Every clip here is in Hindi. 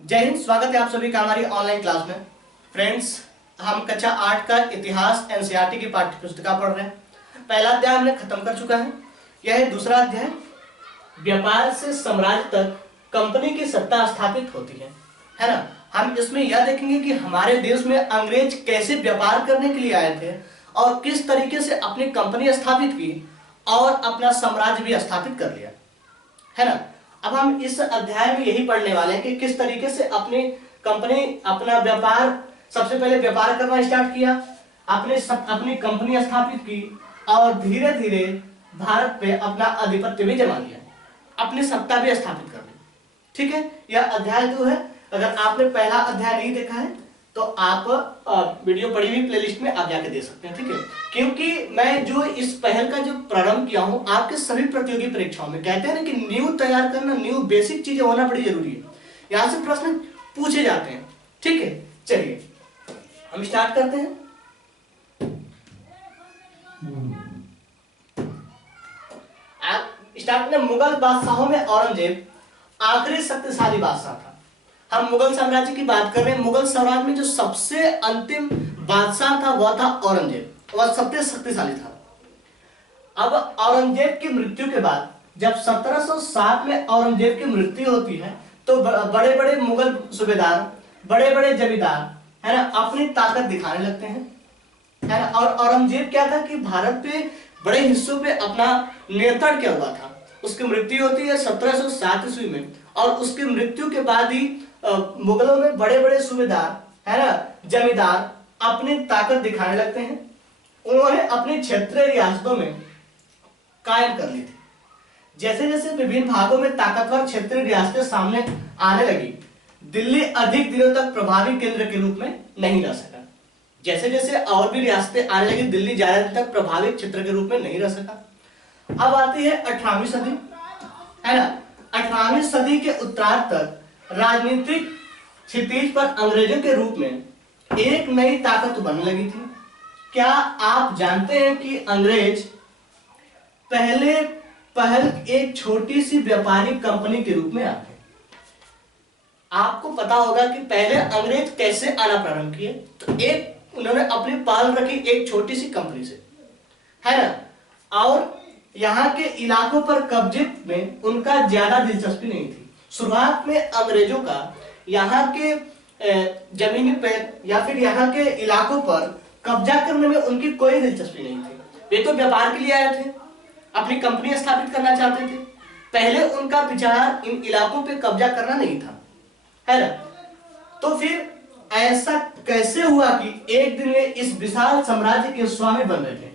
जय हिंद। स्वागत है आप सभी का हमारी ऑनलाइन क्लास में। फ्रेंड्स, हम कक्षा 8 का इतिहास एनसीईआरटी की पाठ्य पुस्तिका पढ़ रहे हैं। पहला अध्याय हमने खत्म कर चुका है। यह है दूसरा अध्याय, व्यापार से साम्राज्य तक कंपनी की सत्ता स्थापित होती है ना। हम इसमें यह देखेंगे कि हमारे देश में अंग्रेज कैसे व्यापार करने के लिए आए थे और किस तरीके से अपनी कंपनी स्थापित की और अपना साम्राज्य भी स्थापित कर लिया, है ना। अब हम इस अध्याय में यही पढ़ने वाले हैं कि किस तरीके से अपनी कंपनी अपना व्यापार, सबसे पहले व्यापार करना स्टार्ट किया, अपनी कंपनी स्थापित की और धीरे धीरे भारत पे अपना आधिपत्य भी जमा लिया, अपनी सत्ता भी स्थापित कर ली। ठीक है, यह अध्याय 2 है। अगर आपने पहला अध्याय नहीं देखा है तो आप वीडियो पड़ी हुई प्लेलिस्ट में आप जाके देख सकते हैं। ठीक है, क्योंकि मैं जो इस पहल का जो प्रारंभ किया हूं, आपके सभी प्रतियोगी परीक्षाओं में कहते हैं ना कि न्यू तैयार करना, न्यू बेसिक चीजें होना बड़ी जरूरी है। यहां से प्रश्न पूछे जाते हैं। ठीक है, चलिए हम स्टार्ट करते हैं। स्टार्ट में मुगल बादशाहों में औरंगजेब आखिरी शक्तिशाली बादशाह था। हम मुगल साम्राज्य की बात कर रहे हैं। मुगल साम्राज्य में जो सबसे अंतिम बादशाह था वह था औरंगजेब, वह सबसे शक्तिशाली था। अब औरंगजेब की मृत्यु के बाद जब 1707 में औरंगजेब की मृत्यु होती है तो बड़े बड़े मुगल सूबेदार, बड़े बड़े जमींदार, है ना, अपनी ताकत दिखाने लगते हैं, है ना। और औरंगजेब क्या था कि भारत पे बड़े हिस्सों पे अपना नियंत्रण किया हुआ था। उसकी मृत्यु होती है 1707 ईस्वी में और उसकी मृत्यु के बाद ही मुगलों में बड़े बड़े सूबेदार, है ना, जमींदार अपनी ताकत दिखाने लगते हैं। उन्होंने अपने क्षेत्रीय रियासतों में कायम कर ली थी। जैसे जैसे विभिन्न भागों में ताकतवर क्षेत्रीय रियासतें सामने आने लगी, दिल्ली अधिक दिनों तक प्रभावी केंद्र के रूप में नहीं रह सका। जैसे जैसे और भी रियासतें आने लगी, दिल्ली ज्यादा दिन तक प्रभावी क्षेत्र के रूप में नहीं रह सका। अब आती है 18वीं सदी, है ना। 18वीं सदी के उत्तरार्ध तक राजनीतिक क्षितिज पर अंग्रेजों के रूप में एक नई ताकत उभरने लगी थी। क्या आप जानते हैं कि अंग्रेज पहल एक छोटी सी व्यापारिक कंपनी के रूप में आते? आपको पता होगा कि पहले अंग्रेज कैसे आना प्रारंभ किए, तो एक उन्होंने अपनी पहल रखी एक छोटी सी कंपनी से, है ना। और यहाँ के इलाकों पर कब्जे में उनका ज्यादा दिलचस्पी नहीं थी। शुरुआत में अंग्रेजों का यहाँ के जमीन पे या फिर यहाँ के इलाकों पर कब्जा करने में उनकी कोई दिलचस्पी नहीं थी। वे तो व्यापार के लिए आए थे, अपनी कंपनी स्थापित करना चाहते थे। पहले उनका विचार इन इलाकों पे कब्जा करना नहीं था, है ना। तो फिर ऐसा कैसे हुआ कि एक दिन वे इस विशाल साम्राज्य के स्वामी बन रहे थे?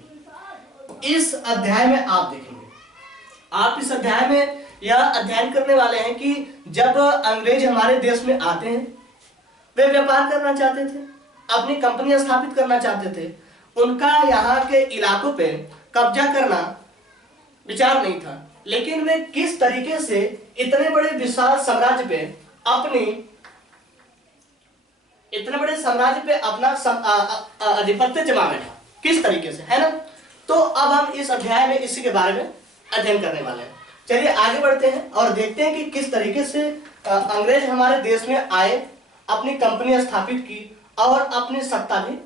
इस अध्याय में आप देखेंगे। आप इस अध्याय में यह अध्ययन करने वाले हैं कि जब अंग्रेज हमारे देश में आते हैं, वे व्यापार करना चाहते थे, अपनी कंपनी स्थापित करना चाहते थे। उनका यहाँ के इलाकों पे कब्जा करना विचार नहीं था, लेकिन वे किस तरीके से इतने बड़े विशाल साम्राज्य पे अपना आधिपत्य जमा बैठा, किस तरीके से, है ना। तो अब हम इस अध्याय में इसी के बारे में अध्ययन करने वाले हैं। चलिए आगे बढ़ते हैं और देखते हैं कि किस तरीके से अंग्रेज हमारे देश में आए, अपनी कंपनी स्थापित की और अपनी सत्ता भी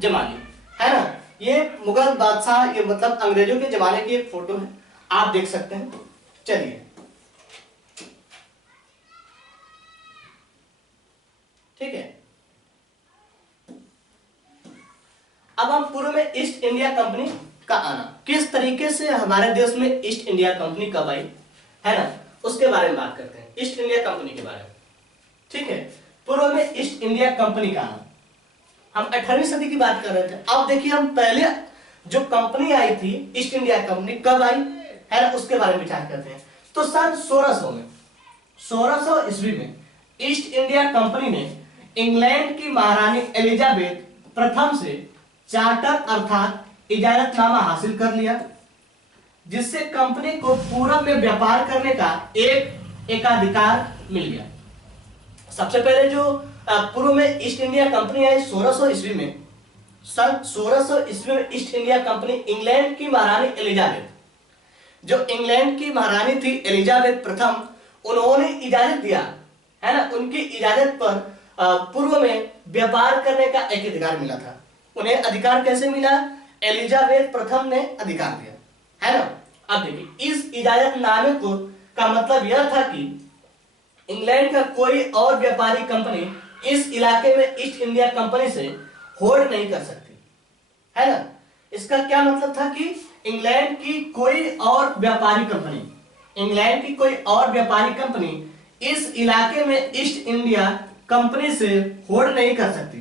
जमा ली, है ना। ये मुगल बादशाह, ये मतलब अंग्रेजों के जमाने की एक फोटो है, आप देख सकते हैं। चलिए, ठीक है। अब हम पूर्व में ईस्ट इंडिया कंपनी का आना, किस तरीके से हमारे देश में ईस्ट इंडिया कंपनी कब आई, है ना, उसके बारे में बात करते हैं। ईस्ट इंडिया कंपनी के बारे में, ठीक है। पूर्व में ईस्ट इंडिया कंपनी का आना, हम 18वीं सदी की बात कर रहे थे। अब देखिए, हम पहले जो कंपनी आई थी ईस्ट इंडिया कंपनी कब आई, है ना, उसके बारे में विचार करते हैं। तो सन 1600 ईस्वी में ईस्ट इंडिया कंपनी ने इंग्लैंड की महारानी एलिजाबेथ प्रथम से चार्टर अर्थात इजाजतनामा हासिल कर लिया, जिससे कंपनी को पूरब में व्यापार करने का एक एकाधिकार मिल गया। सबसे पहले जो पूर्व में ईस्ट इंडिया कंपनी आई 1600 ईस्वी में, सन 1600 ईस्वी में ईस्ट इंडिया कंपनी इंग्लैंड की महारानी एलिजाबेथ, जो इंग्लैंड की महारानी थी एलिजाबेथ प्रथम, उन्होंने इजाजत दिया, है ना, उनकी इजाजत पर पूर्व में व्यापार करने का एक अधिकार मिला था। उन्हें अधिकार कैसे मिला? एलिजाबेथ प्रथम ने अधिकार दिया, है ना। अब देखिए इस इजाजतनामे को का मतलब यह था कि इंग्लैंड का कोई और व्यापारी कंपनी इस इलाके में ईस्ट इंडिया कंपनी से होल्ड नहीं कर सकती, है ना। इसका क्या मतलब था कि इंग्लैंड की कोई और व्यापारी कंपनी इस इलाके में ईस्ट इंडिया कंपनी से होल्ड नहीं कर सकती,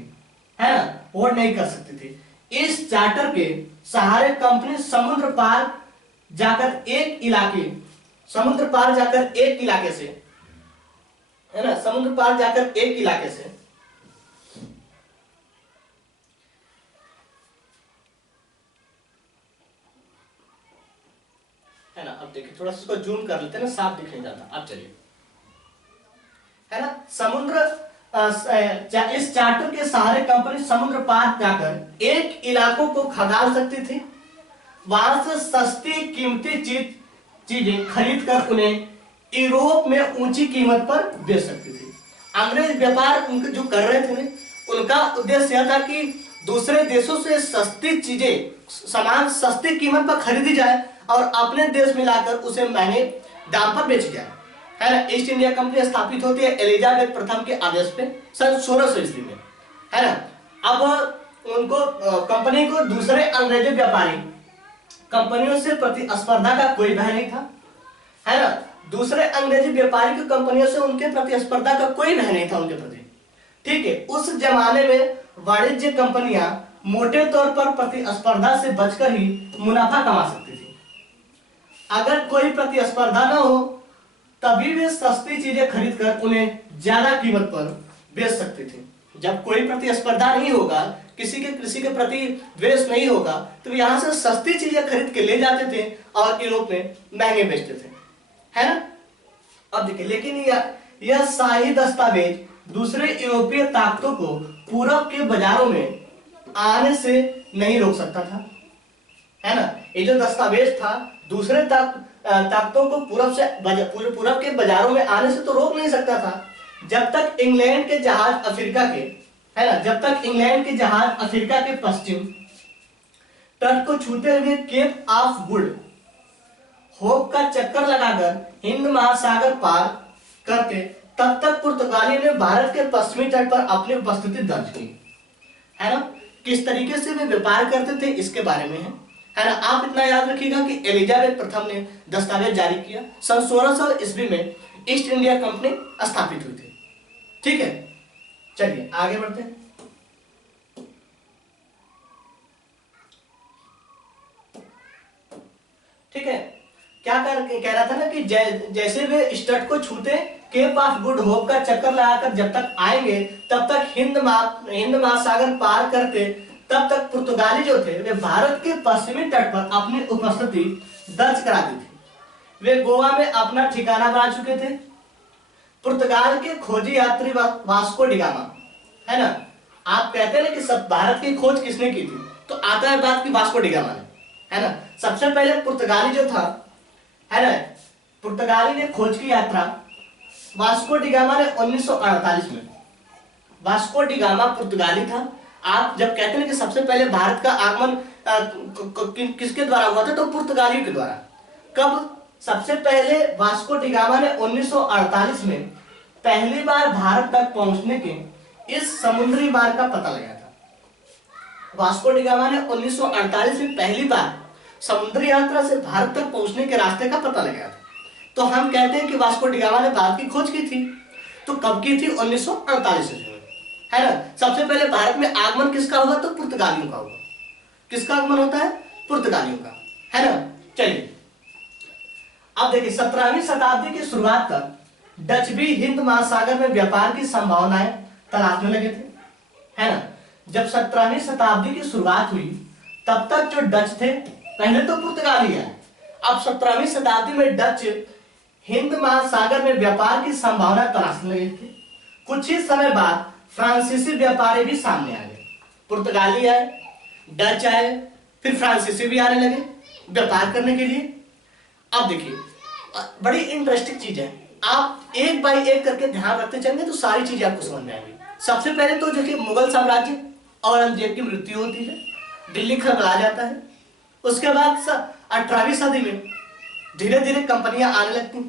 है ना, होल्ड नहीं कर सकती थी। इस चार्टर के सहारे कंपनी समुद्र पार जाकर एक इलाके से, है ना, समुद्र पार जाकर एक इलाके से है ना। अब देखिए थोड़ा सा इसको जूम कर लेते हैं ना, साफ दिख नहीं जाता। अब चलिए, है ना, इस चार्टर के सहारे कंपनी समुद्र पार जाकर एक इलाकों को खंगाल सकती थी, वहां से सस्ती कीमती चीजें खरीद कर उन्हें यूरोप में ऊंची कीमत पर बेच सकती थी। अंग्रेज व्यापार उनके जो कर रहे थे, उनका उद्देश्य यह था कि दूसरे देशों से सस्ती चीजें, सामान सस्ती कीमत पर खरीदी जाए और अपने देश में लाकर उसे महंगे दाम पर बेची जाए, है ना। ईस्ट इंडिया कंपनी स्थापित होती है एलिजाबेथ प्रथम के आदेश पे सन 1600 ईस्वी में, है ना। अब उनको कंपनी को दूसरे अंग्रेजी व्यापारी कंपनियों से प्रतिस्पर्धा का कोई भय नहीं था, है ना। दूसरे अंग्रेजी व्यापारी की कंपनियों से उनके प्रतिस्पर्धा का कोई भय नहीं था उनके प्रति, ठीक है। उस जमाने में वाणिज्य कंपनियां मोटे तौर पर प्रतिस्पर्धा से बचकर ही मुनाफा कमा सकती थी। अगर कोई प्रतिस्पर्धा न हो तभी वे सस्ती चीजें खरीदकर उन्हें ज्यादा कीमत पर बेच सकती थी। जब कोई प्रतिस्पर्धा नहीं होगा, किसी के प्रति द्वेष नहीं होगा, तो यहां से सस्ती चीजें खरीद के ले जाते थे और यूरोप में महंगे बेचते थे, है ना। अब देखिए, लेकिन यह शाही दस्तावेज दूसरे यूरोपीय ताकतों को पूरब के बाजारों में आने से नहीं रोक सकता था, है ना। ये जो दस्तावेज था दूसरे ताकतों को पूरब के बाजारों में आने से तो रोक नहीं सकता था, जब तक इंग्लैंड के जहाज अफ्रीका के, है ना, जब तक इंग्लैंड के जहाज अफ्रीका के पश्चिम तट को छूते हुए केप ऑफ गुड होप का चक्कर लगाकर हिंद महासागर पार करते, तब तक पुर्तगाली ने भारत के पश्चिमी तट पर अपनी उपस्थिति दर्ज की, है ना। किस तरीके से वे व्यापार करते थे इसके बारे में है ना। आप इतना याद रखिएगा कि एलिजाबेथ प्रथम ने दस्तावेज जारी किया, सन 1600 ईस्वी में ईस्ट इंडिया कंपनी स्थापित हुई थी, ठीक है। चलिए आगे बढ़ते हैं। ठीक है, क्या कह रहा था ना कि जैसे वे स्टट को छूते केप ऑफ गुड होप का चक्कर लगाकर जब तक आएंगे तब तक हिंद महासागर पार करते, तब तक पुर्तगाली जो थे वे भारत के पश्चिमी तट पर अपनी उपस्थिति दर्ज करा दी थी। वे गोवा में अपना ठिकाना बना चुके थे। पुर्तगाल के खोजी यात्री वास्को डिगामा, है ना। आप कहते हैं ना कि सब भारत की खोज किसने की थी, तो आता है बात की वास्को डिगामा ने, है ना। सबसे पहले पुर्तगाली जो था, है ना, पुर्तगाली ने खोज की यात्रा वास्को डिगामा ने 1948 में, वास्को डिगामा पुर्तगाली था। आप जब कहते हैं कि सबसे पहले भारत का आगमन किसके द्वारा हुआ था, तो पुर्तगालियों के द्वारा। कब? सबसे पहले वास्को डिगामा ने 1948 में पहली बार भारत तक पहुंचने के इस समुद्री मार्ग का पता लगाया था। वास्को डिगामा ने 1948 में पहली बार समुद्री यात्रा से भारत तक पहुंचने के रास्ते का पता लगाया था। तो हम कहते हैं कि वास्को डिगामा ने भारत की खोज की थी। तो कब की थी? 1948 में, है ना। सबसे पहले भारत में आगमन किसका हुआ? तो पुर्तगालियों का हुआ। किसका आगमन होता है? पुर्तगालियों का, है ना। चलिए अब देखिए, 17वीं शताब्दी की शुरुआत तक डच भी हिंद महासागर में व्यापार की संभावनाएं तलाशने लगे थे, है ना। जब 17वीं शताब्दी की शुरुआत हुई तब तक जो डच थे, पहले तो पुर्तगाली है, अब 17वीं शताब्दी में डच हिंद महासागर में व्यापार की संभावना तलाशने लगे थे। कुछ ही समय बाद फ्रांसीसी व्यापारी भी सामने आ गए। पुर्तगाली आए, डच आए, फिर फ्रांसीसी भी आने लगे व्यापार करने के लिए। अब देखिए, बड़ी इंटरेस्टिंग चीज है। आप एक बाई एक करके ध्यान रखते चलेंगे तो सारी चीजें आपको समझ में आएंगी। सबसे पहले तो देखिए, मुगल साम्राज्य, औरंगजेब की मृत्यु होती है, दिल्ली खलबला जाता है। उसके बाद 18वीं सदी में धीरे धीरे कंपनियां आने लगती,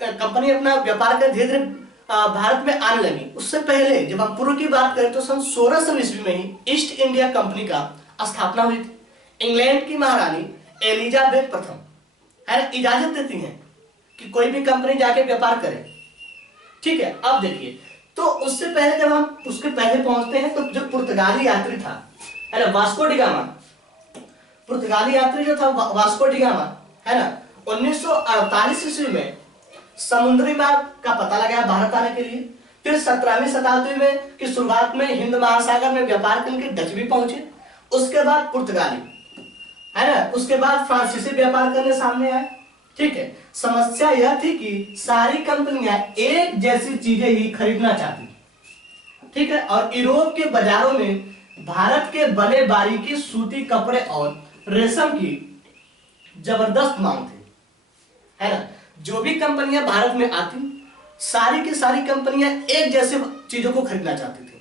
कंपनी अपना व्यापार कर धीरे धीरे भारत में आने लगी। उससे पहले जब हम पूर्व की बात करें तो सन 1600 ईस्वी में ही ईस्ट इंडिया कंपनी का स्थापना हुई थी। इंग्लैंड की महारानी एलिजाबेथ प्रथम है इजाजत देती हैं कि कोई भी कंपनी जाके व्यापार करे। ठीक है, अब देखिए, तो उससे पहले जब हम उसके पहले पहुंचते हैं तो जो पुर्तगाली यात्री था, है ना, वास्को डी गामा, पुर्तगाली यात्री जो था वास्को डी गामा, है ना, 1948 ईस्वी में समुद्री मार्ग का पता लगाया भारत आने के लिए। फिर 17वीं शताब्दी में की शुरुआत में हिंद महासागर में व्यापार करके डच भी पहुंचे। उसके बाद पुर्तगाली, है ना, उसके बाद फ्रांसीसी व्यापार करने सामने आए। ठीक है, समस्या यह थी कि सारी कंपनियां एक जैसी चीजें ही खरीदना चाहती। ठीक है, और यूरोप के बाजारों में भारत के बने बारीकी सूती कपड़े और रेशम की जबरदस्त मांग थी, है ना। जो भी कंपनियां भारत में आती, सारी की सारी कंपनियां एक जैसे चीजों को खरीदना चाहती थी,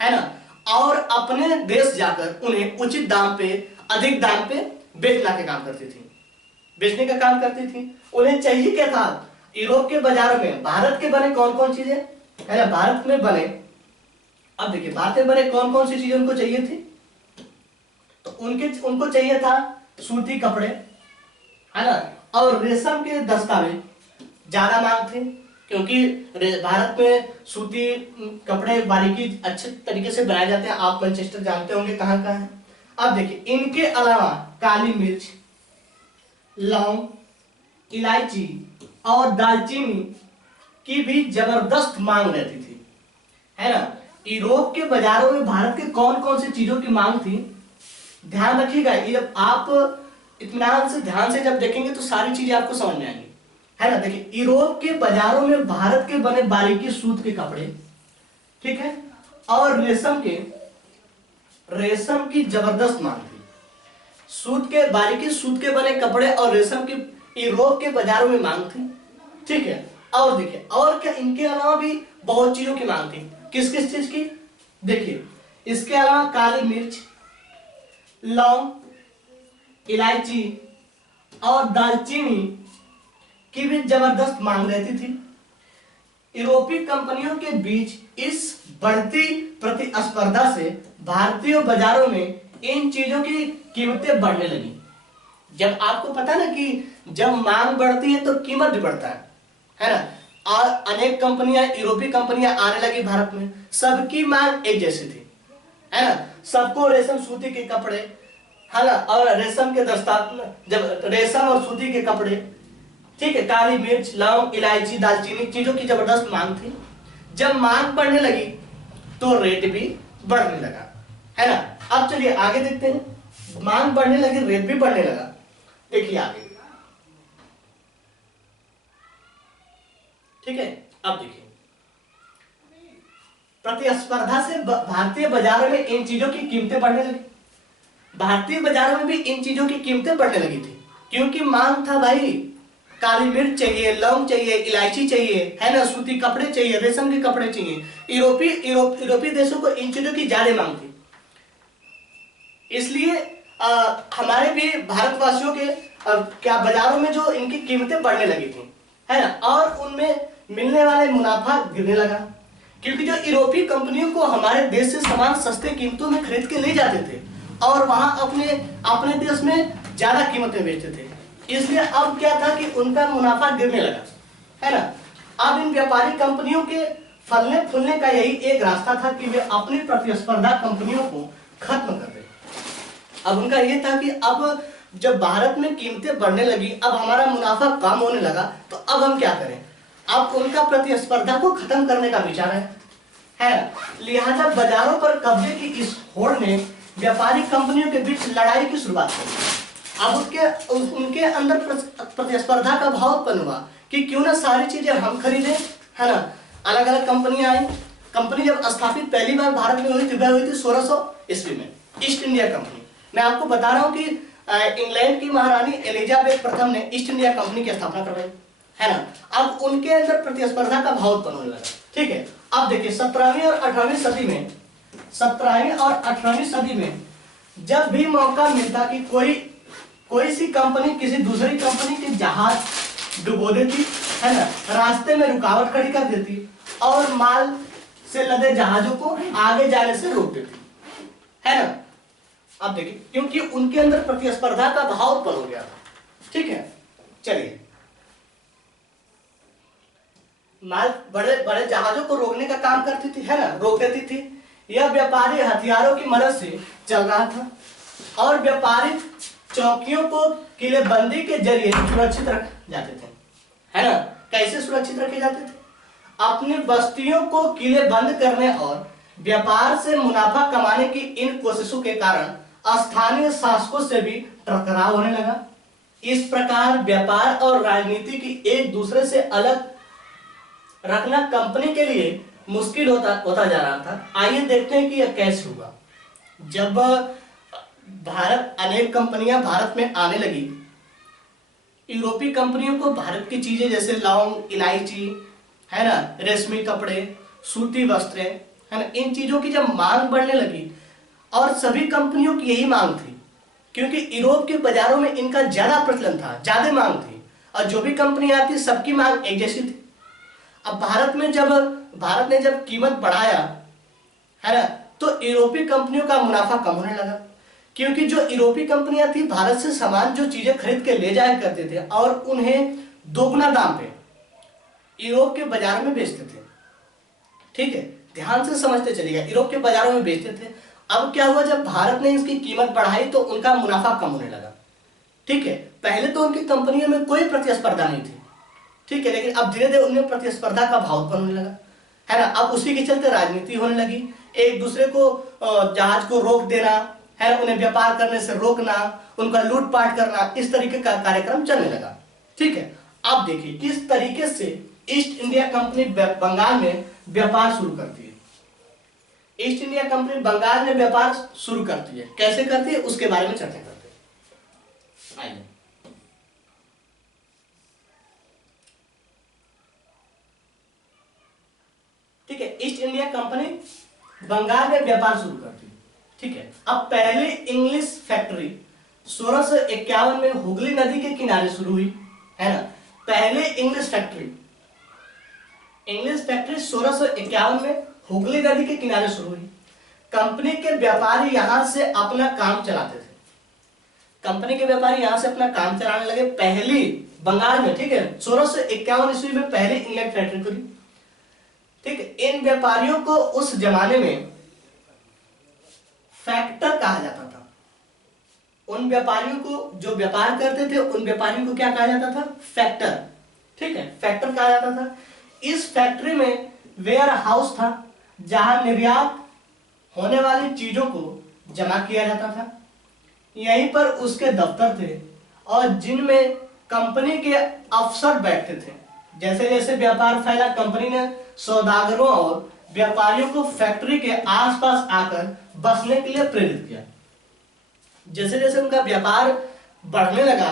है ना, और अपने देश जाकर उन्हें उचित दाम पे, अधिक दाम पे बेचना का काम करती थी, बेचने का काम करती थी। उन्हें चाहिए क्या था, यूरोप के बाजारों में भारत के बने कौन कौन चीजें, है ना, भारत में बने, अब देखिए भारत में बने कौन कौन सी चीजें उनको चाहिए थी। तो उनको चाहिए था सूती कपड़े, है ना, और रेशम के दस्तावेज ज्यादा मांग थे, क्योंकि भारत में सूती कपड़े बारीकी अच्छे तरीके से बनाए जाते हैं। आप मैनचेस्टर जानते होंगे कहाँ कहाँ है। अब देखिए, इनके अलावा काली मिर्च, लौंग, इलायची और दालचीनी की भी जबरदस्त मांग रहती थी, है ना। यूरोप के बाजारों में भारत के कौन कौन सी चीजों की मांग थी, ध्यान रखिएगा। ये जब आप इत्मीनान से ध्यान से जब देखेंगे तो सारी चीजें आपको समझ में आएंगी, है ना। देखिए, यूरोप के बाजारों में भारत के बने बारीकी सूत के कपड़े, ठीक है, और रेशम की जबरदस्त मांग थी। सूत के बारीकी सूत के बने कपड़े और रेशम की यूरोप के बाजारों में मांग थी। ठीक है, और देखिए, और क्या इनके अलावा भी बहुत चीजों की मांग थी। किस किस चीज की, देखिए, इसके अलावा काली मिर्च, लौंग, इलायची और दालचीनी की भी जबरदस्त मांग रहती थी। यूरोपीय कंपनियों के बीच इस बढ़ती प्रतिस्पर्धा से भारतीय बाजारों में इन चीजों की कीमतें बढ़ने लगी। जब आपको पता ना कि जब मांग बढ़ती है तो कीमत भी बढ़ता है ना। और अनेक कंपनियां, यूरोपीय कंपनियां आने लगी भारत में, सबकी मांग एक जैसी थी, है ना। सबको रेशम सूती के कपड़े, है ना, और रेशम के जब रेशम और सूती के कपड़े, ठीक है, काली मिर्च, लौंग, इलायची, दालचीनी चीजों की जबरदस्त मांग थी। जब मांग बढ़ने लगी तो रेट भी बढ़ने लगा, है ना। अब चलिए आगे देखते हैं। मांग बढ़ने लगी, रेट भी बढ़ने लगा। देखिए आगे, ठीक है। अब देखिए, प्रतिस्पर्धा से भारतीय बाजारों में इन चीजों की कीमतें बढ़ने लगी। भारतीय बाजारों में भी इन चीजों की कीमतें बढ़ने लगी थी, क्योंकि मांग था भाई। काली मिर्च चाहिए, लौंग चाहिए, इलायची चाहिए, है ना, सूती कपड़े चाहिए, रेशम के कपड़े चाहिए। यूरोपीय देशों को इन चीजों की ज्यादा मांग थी। इसलिए हमारे भी भारतवासियों के क्या बाजारों में जो इनकी कीमतें बढ़ने लगी थी, है ना, और उनमें मिलने वाले मुनाफा गिरने लगा, क्योंकि जो यूरोपीय कंपनियों को हमारे देश से सामान सस्ते कीमतों में खरीद के ले जाते थे और वहां अपने देश में ज्यादा कीमतें बेचते थे। इसलिए अब क्या था कि उनका मुनाफा गिरने लगा, है ना। अब इन व्यापारी कंपनियों के फलने फूलने का यही एक रास्ता था कि वे अपनी प्रतिस्पर्धा कंपनियों को खत्म कर दें। अब उनका यह था कि अब जब भारत में कीमतें बढ़ने लगी, अब हमारा मुनाफा कम होने लगा, तो अब हम क्या करें। अब उनका प्रतिस्पर्धा को खत्म करने का विचार है। लिहाजा बाजारों पर कब्जे की इस होड़ ने व्यापारी कंपनियों के बीच लड़ाई की शुरुआत की। अब उनके अंदर प्रतिस्पर्धा का भाव उत्पन्न हुआ कि क्यों ना सारी चीजें हम खरीदें, है ना। अलग अलग कंपनियां आई। कंपनी जब स्थापित पहली बार भारत में हुई थी, वह हुई थी 1600 ईस्वी में, ईस्ट इंडिया कंपनी। मैं आपको बता रहा हूं कि इंग्लैंड की महारानी एलिजाबेथ प्रथम ने ईस्ट इंडिया कंपनी की स्थापना करवाई। है ना। अब उनके अंदर प्रतिस्पर्धा का भाव उत्पन्न होने लगा। ठीक है, अब देखिए 17वीं और 18वीं सदी में, 17वीं और 18वीं सदी में जब भी मौका मिलता कि कोई सी कंपनी किसी दूसरी कंपनी के जहाज डुबो देती, है ना, रास्ते में रुकावट खड़ी कर देती और माल से लदे जहाजों को आगे जाने से रोक देती, है ना। अब देखिए, क्योंकि उनके अंदर प्रतिस्पर्धा का भाव उत्पन्न हो गया था। ठीक है, चलिए, माल बड़े बड़े जहाजों को रोकने का काम करती थी, है ना, रोक देती थी। यह व्यापारी हथियारों की मदद से चल रहा था और व्यापारिक चौकियों को किलेबंदी के जरिए सुरक्षित रखे जाते थे, है ना। कैसे सुरक्षित रखे जाते थे? अपनी बस्तियों को किले बंद करने और व्यापार से मुनाफा कमाने की इन कोशिशों के कारण स्थानीय शासकों से भी टकराव होने लगा। इस प्रकार व्यापार और राजनीति की एक दूसरे से अलग रखना कंपनी के लिए मुश्किल होता जा रहा था। आइए देखते हैं कि यह कैसे हुआ। जब अनेक कंपनियां भारत में आने लगी, यूरोपीय कंपनियों को भारत की चीजें जैसे लौंग, इलायची, है ना, रेशमी कपड़े, सूती वस्त्रें, है ना, इन चीजों की जब मांग बढ़ने लगी, और सभी कंपनियों की यही मांग थी क्योंकि यूरोप के बाजारों में इनका ज्यादा प्रचलन था, ज्यादा मांग थी, और जो भी कंपनी आती सबकी मांग एक जैसी थी। अब भारत ने जब कीमत बढ़ाया, है ना, तो यूरोपीय कंपनियों का मुनाफा कम होने लगा क्योंकि जो यूरोपीय कंपनियां थी भारत से सामान जो चीजें खरीद के ले जाया करते थे और उन्हें दोगुना दाम पे यूरोप के बाजारों में बेचते थे। ठीक है, ध्यान से समझते चलिएगा, यूरोप के बाजारों में बेचते थे। अब क्या हुआ, जब भारत ने इसकी कीमत बढ़ाई तो उनका मुनाफा कम होने लगा। ठीक है, पहले तो उनकी कंपनियों में कोई प्रतिस्पर्धा नहीं थी। ठीक है, लेकिन अब धीरे धीरे उनमें प्रतिस्पर्धा का भाव उत्पन्न होने लगा, है ना। अब उसी के चलते राजनीति होने लगी, एक दूसरे को जहाज को रोक देना, है, उन्हें व्यापार करने से रोकना, उनका लूटपाट करना, इस तरीके का कार्यक्रम चलने लगा। ठीक है, अब देखिए इस तरीके से ईस्ट इंडिया कंपनी बंगाल में व्यापार शुरू करती है। ईस्ट इंडिया कंपनी बंगाल में व्यापार शुरू करती है। कैसे करती है उसके बारे में चर्चा करते हैं। आइए, ठीक है, ईस्ट इंडिया कंपनी बंगाल में व्यापार शुरू करती है। ठीक है, अब पहली इंग्लिश फैक्ट्री 1651 में हुगली नदी के किनारे शुरू हुई, है ना। पहले इंग्लिश फैक्ट्री 1651 में हुगली नदी के किनारे शुरू हुई। कंपनी के व्यापारी यहां से अपना काम चलाते थे। कंपनी के व्यापारी यहां से अपना काम चलाने लगे पहली बंगाल में। ठीक है, 1651 ईस्वी में पहली इंग्लैंड फैक्ट्री खुली। ठीक है, इन व्यापारियों को उस जमाने में फैक्टर कहा जाता था। उन व्यापारियों को जो व्यापार करते थे उन व्यापारियों को क्या कहा जाता था? फैक्टर। ठीक है, फैक्टर कहा जाता था। इस फैक्ट्री में वेयर हाउस था जहां निर्यात होने वाली चीजों को जमा किया जाता था। यहीं पर उसके दफ्तर थे और जिनमें कंपनी के अफसर बैठते थे। जैसे जैसे व्यापार फैला, कंपनी ने सौदागरों और व्यापारियों को फैक्ट्री के आसपास आकर बसने के लिए प्रेरित किया। जैसे जैसे उनका व्यापार बढ़ने लगा,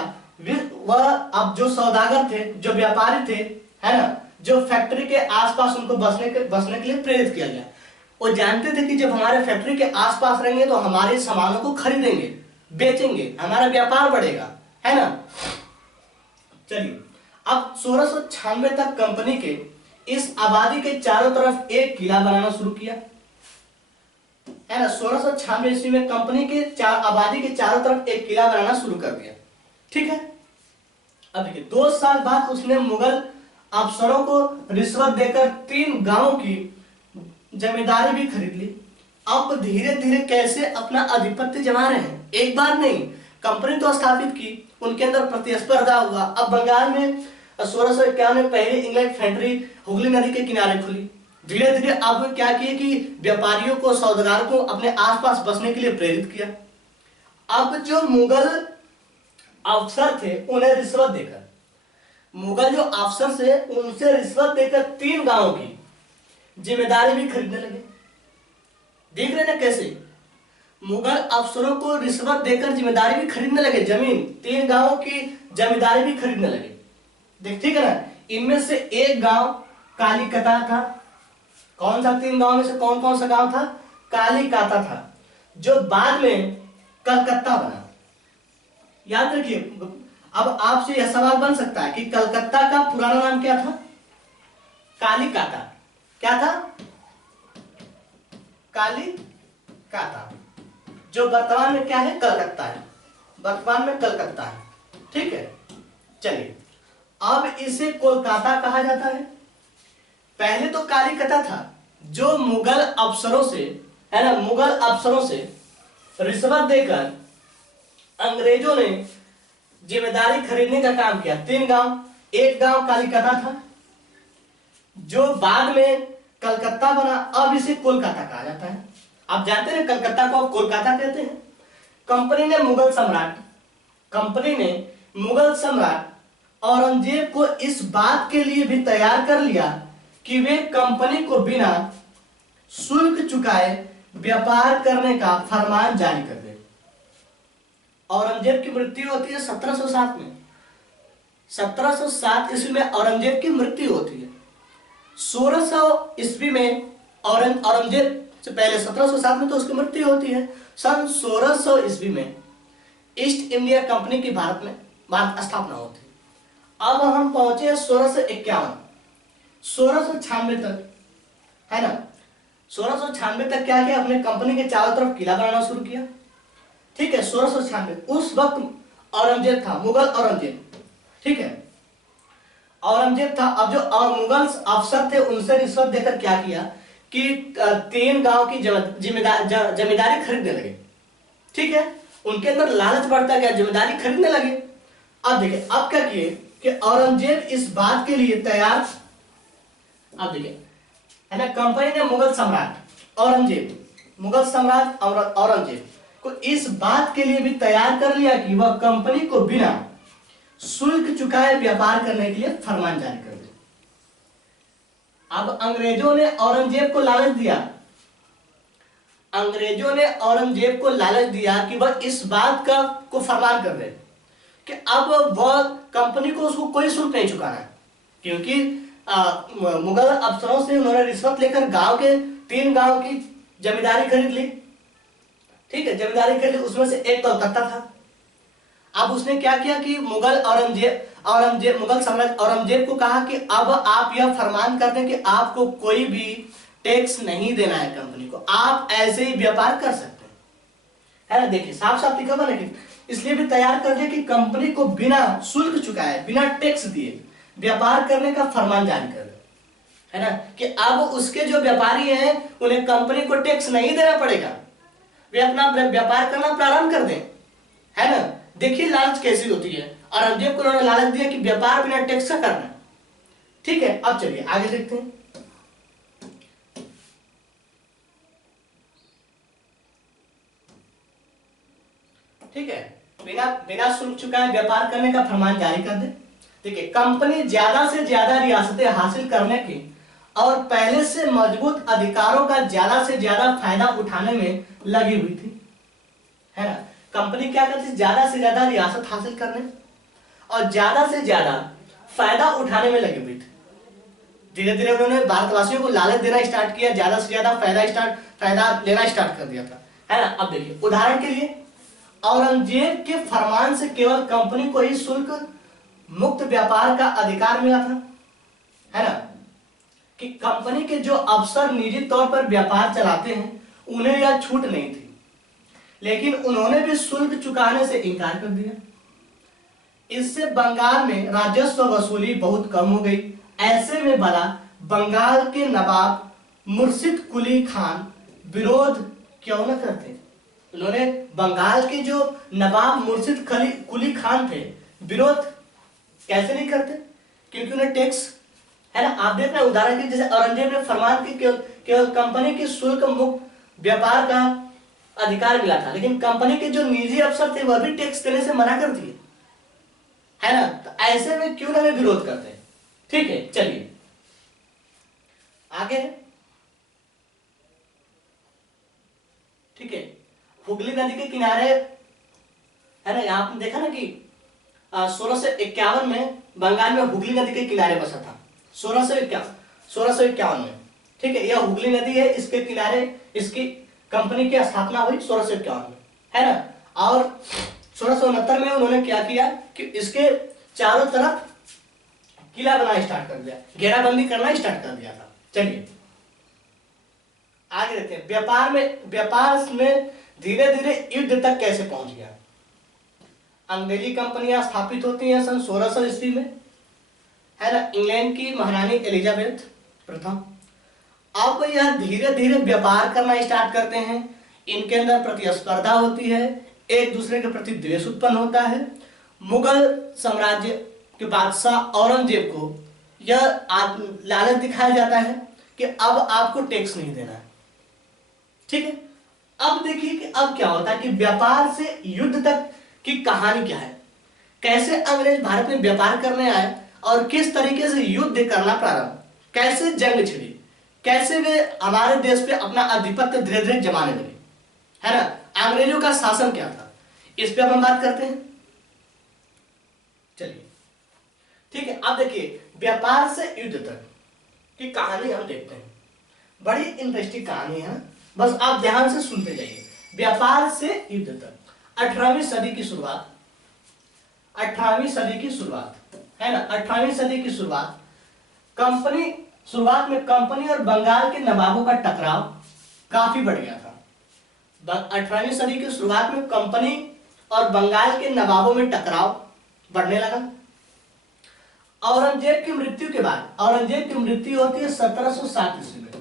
वह अब जो सौदागर थे, जो व्यापारी थे, है ना, जो फैक्ट्री के आसपास उनको बसने के लिए प्रेरित किया गया। वो जानते थे कि जब हमारे फैक्ट्री के आसपास रहेंगे तो हमारे सामानों को खरीदेंगे, बेचेंगे, हमारा व्यापार बढ़ेगा, है ना। चलिए, अब 1696 तक कंपनी के इस आबादी के चारों तरफ एक किला बनाना शुरू किया, है ना। 1696 ईस्वी में कंपनी के आबादी के चारों तरफ एक किला बनाना शुरू कर दिया। ठीक है, अब देखिए 2 साल बाद उसने मुगल अफसरों को रिश्वत देकर 3 गांवों की जमींदारी भी खरीद ली। अब धीरे धीरे कैसे अपना आधिपत्य जमा रहे हैं, एक बार नहीं, कंपनी तो स्थापित की, उनके अंदर प्रतिस्पर्धा हुआ। अब बंगाल में 1651 में पहली इंग्लैंड फैक्ट्री हुगली नदी के किनारे खुली। धीरे धीरे अब क्या किए कि व्यापारियों को, सौदागरों को अपने आसपास बसने के लिए प्रेरित किया। अब जो मुगल अफसर थे उन्हें रिश्वत देकर, मुगल जो अफसर थे उनसे रिश्वत देकर 3 गांवों की जिम्मेदारी भी खरीदने लगे। देख रहे ना कैसे मुगल अफसरों को रिश्वत देकर जिम्मेदारी भी खरीदने लगे, जमीन 3 गांवों की जिम्मेदारी भी खरीदने लगे। देख, ठीक है ना, इनमें से एक गांव कालीकता था। कौन सा 3 गांव में से कौन कौन सा गांव था? कालीकता था, जो बाद में कलकत्ता बना। याद रखिए, अब आपसे यह सवाल बन सकता है कि कलकत्ता का पुराना नाम क्या था? कालीकता। क्या था? कालीकता, जो वर्तमान में क्या है? कलकत्ता है। वर्तमान में कलकत्ता है। ठीक है, चलिए अब इसे कोलकाता कहा जाता है। पहले तो कालीकता था, जो मुगल अफसरों से, है ना, मुगल अफसरों से रिश्वत देकर अंग्रेजों ने जिम्मेदारी खरीदने का काम किया। 3 गांव, एक गांव कालीकता था, जो बाद में कलकत्ता बना। अब इसे कोलकाता कहा जाता है। आप जानते हैं कलकत्ता को अब कोलकाता कहते हैं। कंपनी ने मुगल सम्राट औरंगजेब को इस बात के लिए भी तैयार कर लिया कि वे कंपनी को बिना शुल्क चुकाए व्यापार करने का फरमान जारी कर दे। औरंगजेब की मृत्यु होती है 1707 में। 1707 ईस्वी में औरंगजेब की मृत्यु होती है। 1600 ईस्वी में औरंगजेब से पहले 1707 में तो उसकी मृत्यु होती है। सन 1600 ईस्वी में ईस्ट इंडिया कंपनी की भारत स्थापना होती है। अब हम पहुंचे 1651, 1696 तक, है ना। 1696 तक क्या किया? अपने कंपनी के चारों तरफ किला बनाना शुरू किया। ठीक है, 1696 उस वक्त औरंगजेब था, मुगल औरंगजेब। ठीक है, औरंगजेब था। अब जो मुगल अफसर थे उनसे रिश्वत देकर क्या किया कि 3 गांव की जमींदारी खरीदने लगे। ठीक है, उनके अंदर लालच बढ़ता गया, जिम्मेदारी खरीदने लगे। अब देखिए, अब क्या किए कि औरंगजेब इस बात के लिए तैयार, अब देखिए, है ना, कंपनी ने मुगल सम्राट औरंगजेब को इस बात के लिए भी तैयार कर लिया कि वह कंपनी को बिना शुल्क चुकाए व्यापार करने के लिए फरमान जारी कर दे। अब अंग्रेजों ने औरंगजेब को लालच दिया कि वह इस बात का को फरमान कर दे कि अब वह कंपनी को उसको कोई शुल्क नहीं चुकाना है, क्योंकि मुगल अफसरों से उन्होंने रिश्वत लेकर 3 गांव की जमींदारी खरीद ली। ठीक है, जमींदारी खरीद ली, उसमें से एक कलकत्ता था। अब उसने क्या किया कि मुगल सम्राट औरंगजेब को कहा कि अब आप यह फरमान कर दें कि आपको कोई भी टैक्स नहीं देना है कंपनी को, आप ऐसे ही व्यापार कर सकते हैं, है ना। देखिए, साफ साफ लिखा हुआ, लेकिन इसलिए भी तैयार कर दिया कि कंपनी को बिना शुल्क चुकाए, बिना टैक्स दिए व्यापार करने का फरमान जारी कर दे, है ना, कि अब उसके जो व्यापारी हैं उन्हें कंपनी को टैक्स नहीं देना पड़ेगा, वे अपना व्यापार करना प्रारंभ कर दें, है ना। देखिए लालच कैसी होती है। औरंगजेब को उन्होंने लालच दिया कि व्यापार बिना टैक्स का करना। ठीक है, अब चलिए आगे देखते हैं। ठीक है, बिना शुल्क चुकाए व्यापार करने का फरमान जारी कर दे। देखिए, कंपनी ज्यादा से ज्यादा रियासतें हासिल करने की और पहले से मजबूत अधिकारों का ज्यादा से ज्यादा फायदा उठाने में लगी हुई थी, है ना। कंपनी क्या करती थी? ज्यादा से ज्यादा रियासत हासिल करने और ज्यादा से ज्यादा फायदा उठाने में लगी हुई थी। धीरे धीरे उन्होंने भारतवासियों को लालच देना स्टार्ट किया, ज्यादा से ज्यादा फायदा लेना स्टार्ट कर दिया था, है ना। अब देखिए, उदाहरण के लिए औरंगजेब के फरमान से केवल कंपनी को ही शुल्क मुक्त व्यापार का अधिकार मिला था, है ना, कि कंपनी के जो अफसर निजी तौर पर व्यापार चलाते हैं उन्हें यह छूट नहीं थी, लेकिन उन्होंने भी शुल्क चुकाने से इनकार कर दिया। इससे बंगाल में राजस्व वसूली बहुत कम हो गई। ऐसे में भला बंगाल के नवाब मुर्शिद कुली खान विरोध क्यों न करते? उन्होंने बंगाल के जो नवाब मुर्शिद कुली खान थे, विरोध कैसे नहीं करते? क्योंकि उन्हें टैक्स, है ना। आप देख रहे हैं उदाहरण के, जैसे औरंगजेब ने फरमान की केवल कंपनी के शुल्क मुक्त व्यापार का अधिकार मिला था, लेकिन कंपनी के जो निजी अफसर थे वह भी टैक्स देने से मना कर दिए, है ना। तो ऐसे में क्यों ना वे विरोध करते हैं। ठीक है, चलिए आगे। ठीक है, हुगली नदी के किनारे, है ना, यहां आपने देखा ना कि 1651 में बंगाल में हुगली नदी के किनारे बसा था 1651 में। ठीक है, यह हुगली नदी है, इसके किनारे इसकी कंपनी की स्थापना हुई 1651 में, है ना। और 1669 में उन्होंने क्या किया कि इसके चारों तरफ किला बनाना स्टार्ट कर दिया, घेराबंदी करना स्टार्ट कर दिया था। चलिए आगे देखते हैं, व्यापार में धीरे धीरे युद्ध तक कैसे पहुंच गया। अंग्रेजी कंपनियां स्थापित होती हैं सन 1600 ईस्वी में, है ना। इंग्लैंड की महारानी एलिजाबेथ प्रथम, अब यह धीरे धीरे व्यापार करना स्टार्ट करते हैं, इनके अंदर प्रतिस्पर्धा होती है, एक दूसरे के प्रति द्वेष उत्पन्न होता है। मुगल साम्राज्य के बादशाह औरंगजेब को यह लालच दिखाया जाता है कि अब आपको टैक्स नहीं देना है। ठीक है, अब देखिए कि अब क्या होता है कि व्यापार से युद्ध तक की कहानी क्या है, कैसे अंग्रेज भारत में व्यापार करने आए और किस तरीके से युद्ध करना प्रारंभ, कैसे जंग छिड़ी, कैसे वे हमारे देश पे अपना आधिपत्य धीरे धीरे जमाने लगे, है ना। अंग्रेजों का शासन क्या था, इस पे हम बात करते हैं। चलिए ठीक है, अब देखिए व्यापार से युद्ध तक की कहानी हम देखते हैं, बड़ी इंटरेस्टिंग कहानी है, बस आप ध्यान से सुनते जाइए। व्यापार से युद्ध तक 18वीं सदी की शुरुआत, 18वीं सदी की शुरुआत, है ना। 18वीं सदी की शुरुआत शुरुआत में कंपनी और बंगाल के नवाबों का टकराव काफी बढ़ गया था। 18वीं सदी की शुरुआत में कंपनी और बंगाल के नवाबों में टकराव बढ़ने लगा। औरंगजेब की मृत्यु के बाद, औरंगजेब की मृत्यु होती है 1707 ईस्वी में,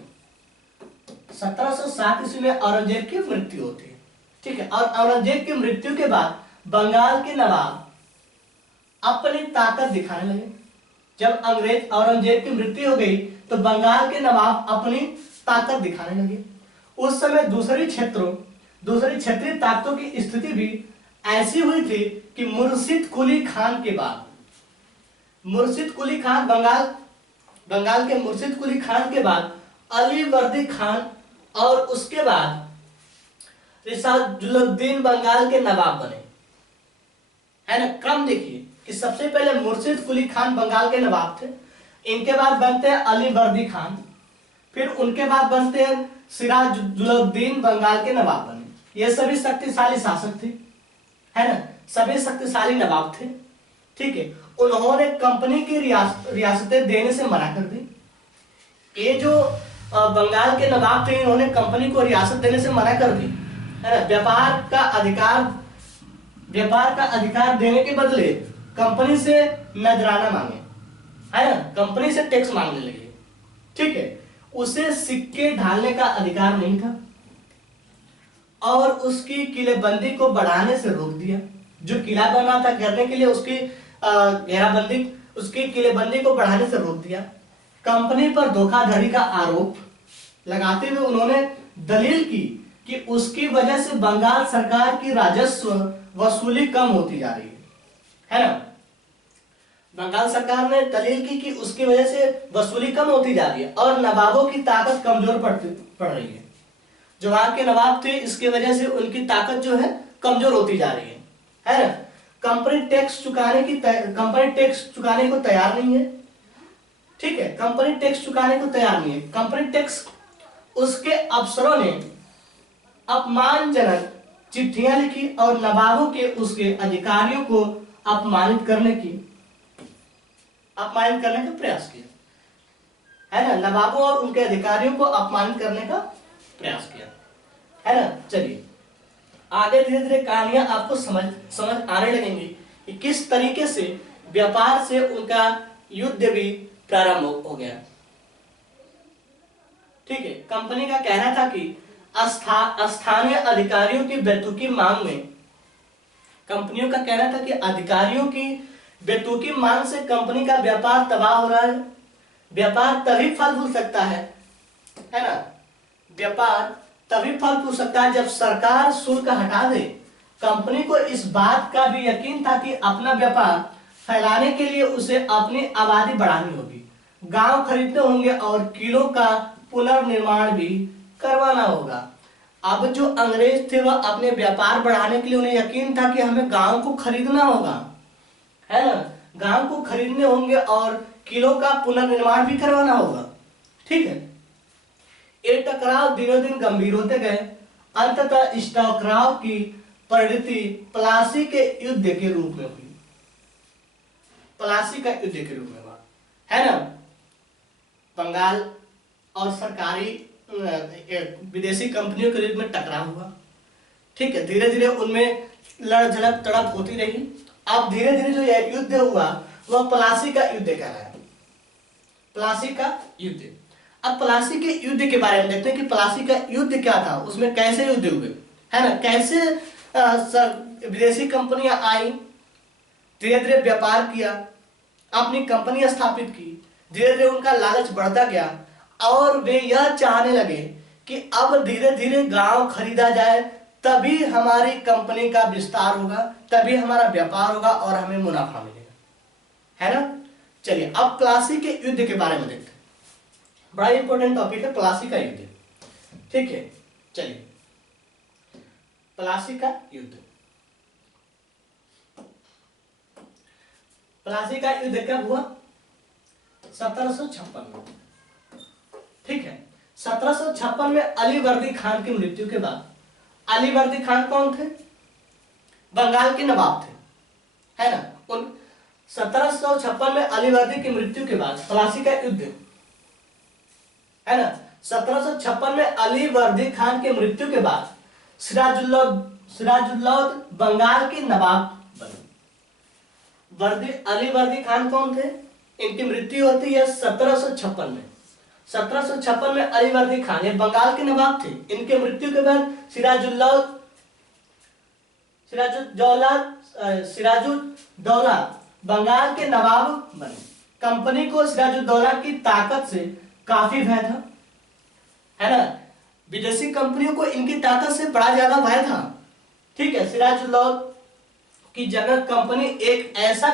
1707 ईस्वी में औरंगजेब की मृत्यु होती है। ठीक है, और औरंगजेब की मृत्यु के बाद बंगाल के नवाब अपनी ताकत दिखाने लगे। जब अंग्रेज औरंगजेब की मृत्यु हो गई तो बंगाल के नवाब अपनी ताकत दिखाने लगे। उस समय दूसरी क्षेत्रीय ताकतों की स्थिति भी ऐसी हुई थी कि मुर्शिद कुली खान के बाद, मुर्शिद कुली खान बंगाल के मुर्शिद कुली खान के बाद अली वर्दी खान और उसके बाद रिसाजुद्दीन बंगाल के नवाब बने, है ना। क्रम देखिए कि सबसे पहले मुर्शिद कुली खान बंगाल के नवाब थे, इनके बाद बनते हैं अली वर्दी खान, फिर उनके बाद बनते हैं सिराजुद्दीन बंगाल के नवाब बने। ये सभी शक्तिशाली शासक थे, है ना, सभी शक्तिशाली नवाब थे। ठीक है, उन्होंने कंपनी की रियासतें देने से मना कर दी। ये जो बंगाल के नवाब थे, इन्होंने कंपनी को रियासत देने से मना कर दी, है ना। व्यापार का अधिकार देने के बदले कंपनी से नजराना मांगे, है ना, कंपनी से टैक्स मांगने लगे। ठीक है, उसे सिक्के ढालने का अधिकार नहीं था और उसकी किलेबंदी को बढ़ाने से रोक दिया। जो किला बना था करने के लिए उसकी घेराबंदी, उसकी किलेबंदी को बढ़ाने से रोक दिया। कंपनी पर धोखाधड़ी का आरोप लगाते हुए उन्होंने दलील की कि उसकी वजह से बंगाल सरकार की राजस्व वसूली कम होती जा रही है ना। बंगाल सरकार ने दलील की कि उसकी वजह से वसूली कम होती जा रही है और नवाबों की ताकत कमजोर पड़ रही है। जो वहां के नवाब थे, इसकी वजह से उनकी ताकत जो है कमजोर होती जा रही है ना। कंपनी टैक्स चुकाने को तैयार नहीं है। ठीक है, कंपनी टैक्स चुकाने को तैयार नहीं है। कंपनी टैक्स, उसके अफसरों ने अपमानजनक चिट्ठियां लिखी और नवाबों के उसके अधिकारियों को अपमानित करने का प्रयास किया, है ना। नवाबों और उनके अधिकारियों को अपमानित करने का प्रयास किया, है ना। चलिए आगे धीरे धीरे कहानियां आपको समझ आने लगेंगी कि किस तरीके से व्यापार से उनका युद्ध भी प्रारंभ हो गया। ठीक है, कंपनी का कहना था कि स्थानीय अधिकारियों की बेतुकी मांग में, कंपनियों का कहना था कि अधिकारियों की बेतुकी मांग से कंपनी का व्यापार तबाह हो रहा है। व्यापार तभी फल फूल सकता है ना। व्यापार तभी फल फूल सकता है जब सरकार शुल्क हटा दे। कंपनी को इस बात का भी यकीन था कि अपना व्यापार फैलाने के लिए उसे अपनी आबादी बढ़ानी होगी, गांव खरीदने होंगे और किलों का पुनर्निर्माण भी करवाना होगा। अब जो अंग्रेज थे वह अपने व्यापार बढ़ाने के लिए, उन्हें यकीन था कि हमें गांव को खरीदना होगा, है ना। गांव को खरीदने होंगे और किलों का पुनर्निर्माण भी करवाना होगा। ठीक है, ये टकराव दिनों दिन गंभीर होते गए। अंततः इस टकराव की परिणति प्लासी के युद्ध के रूप में हुई। प्लासी का युद्ध के रूप में हुआ, है ना। बंगाल और सरकारी विदेशी कंपनियों के बीच में टकराव हुआ। ठीक है, धीरे धीरे उनमें लड़ झड़प तड़प होती रही। अब धीरे धीरे जो यह युद्ध हुआ वह प्लासी का युद्ध कहलाया। प्लासी का युद्ध। अब प्लासी के युद्ध के बारे में देखते हैं कि प्लासी का युद्ध क्या था, उसमें कैसे युद्ध हुए, है ना। कैसे विदेशी कंपनियां आई, धीरे धीरे व्यापार किया, अपनी कंपनी स्थापित की, धीरे धीरे उनका लालच बढ़ता गया और वे यह चाहने लगे कि अब धीरे धीरे गांव खरीदा जाए, तभी हमारी कंपनी का विस्तार होगा, तभी हमारा व्यापार होगा और हमें मुनाफा मिलेगा, है ना। चलिए अब प्लासी के युद्ध के बारे में देखते हैं। बड़ा इंपॉर्टेंट टॉपिक है प्लासी का युद्ध। ठीक है, चलिए प्लासी का युद्ध। प्लासी का युद्ध कब हुआ? 1756 में। ठीक है, 1756 में अलीवर्दी खान की मृत्यु के बाद, अलीवर्दी खान कौन थे? बंगाल के नवाब थे, है ना। उन 1756 में अलीवर्दी की मृत्यु के बाद प्लासी का युद्ध, है ना। 1756 में अलीवर्दी खान की मृत्यु के बाद सिराजुद्दौला बंगाल के नवाब बने। अलीवर्दी खान कौन थे? इनकी मृत्यु होती है 1756 में। 1756 में अलीवर्दी खान ये बंगाल के नवाब थे। इनके मृत्यु के बाद सिराजुद्दौला बंगाल के नवाब बने। कंपनी को सिराजुद्दौला की ताकत से काफी भय था, है ना। विदेशी कंपनियों को इनकी ताकत से बड़ा ज्यादा भय था। ठीक है, सिराजुद्दौला की जगह कंपनी एक ऐसा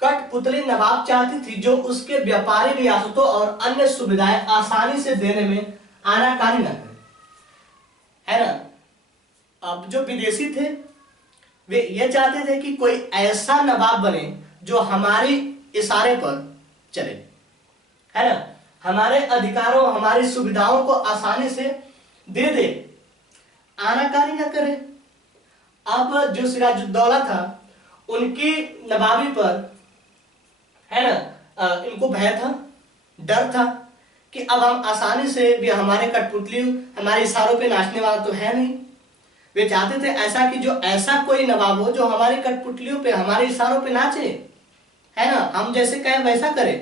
कठपुतली नवाब चाहती थी जो उसके व्यापारी रियासतों और अन्य सुविधाएं आसानी से देने में आनाकानी न करे, है ना। अब जो विदेशी थे वे ये चाहते थे कि कोई ऐसा नवाब बने जो हमारी इशारे पर चले, है ना, हमारे अधिकारों हमारी सुविधाओं को आसानी से दे दे, आनाकानी न करे। अब जो सिराजुद्दौला था उनकी नवाबी पर, है ना, इनको भय था, डर था कि अब हम आसानी से भी, हमारे कठपुतली हमारे इशारों पे नाचने वाला तो है नहीं। वे चाहते थे ऐसा कि जो ऐसा कोई नवाब हो जो हमारी कठपुतलियों पे हमारे इशारों पे नाचे, है ना, हम जैसे कहें वैसा करे।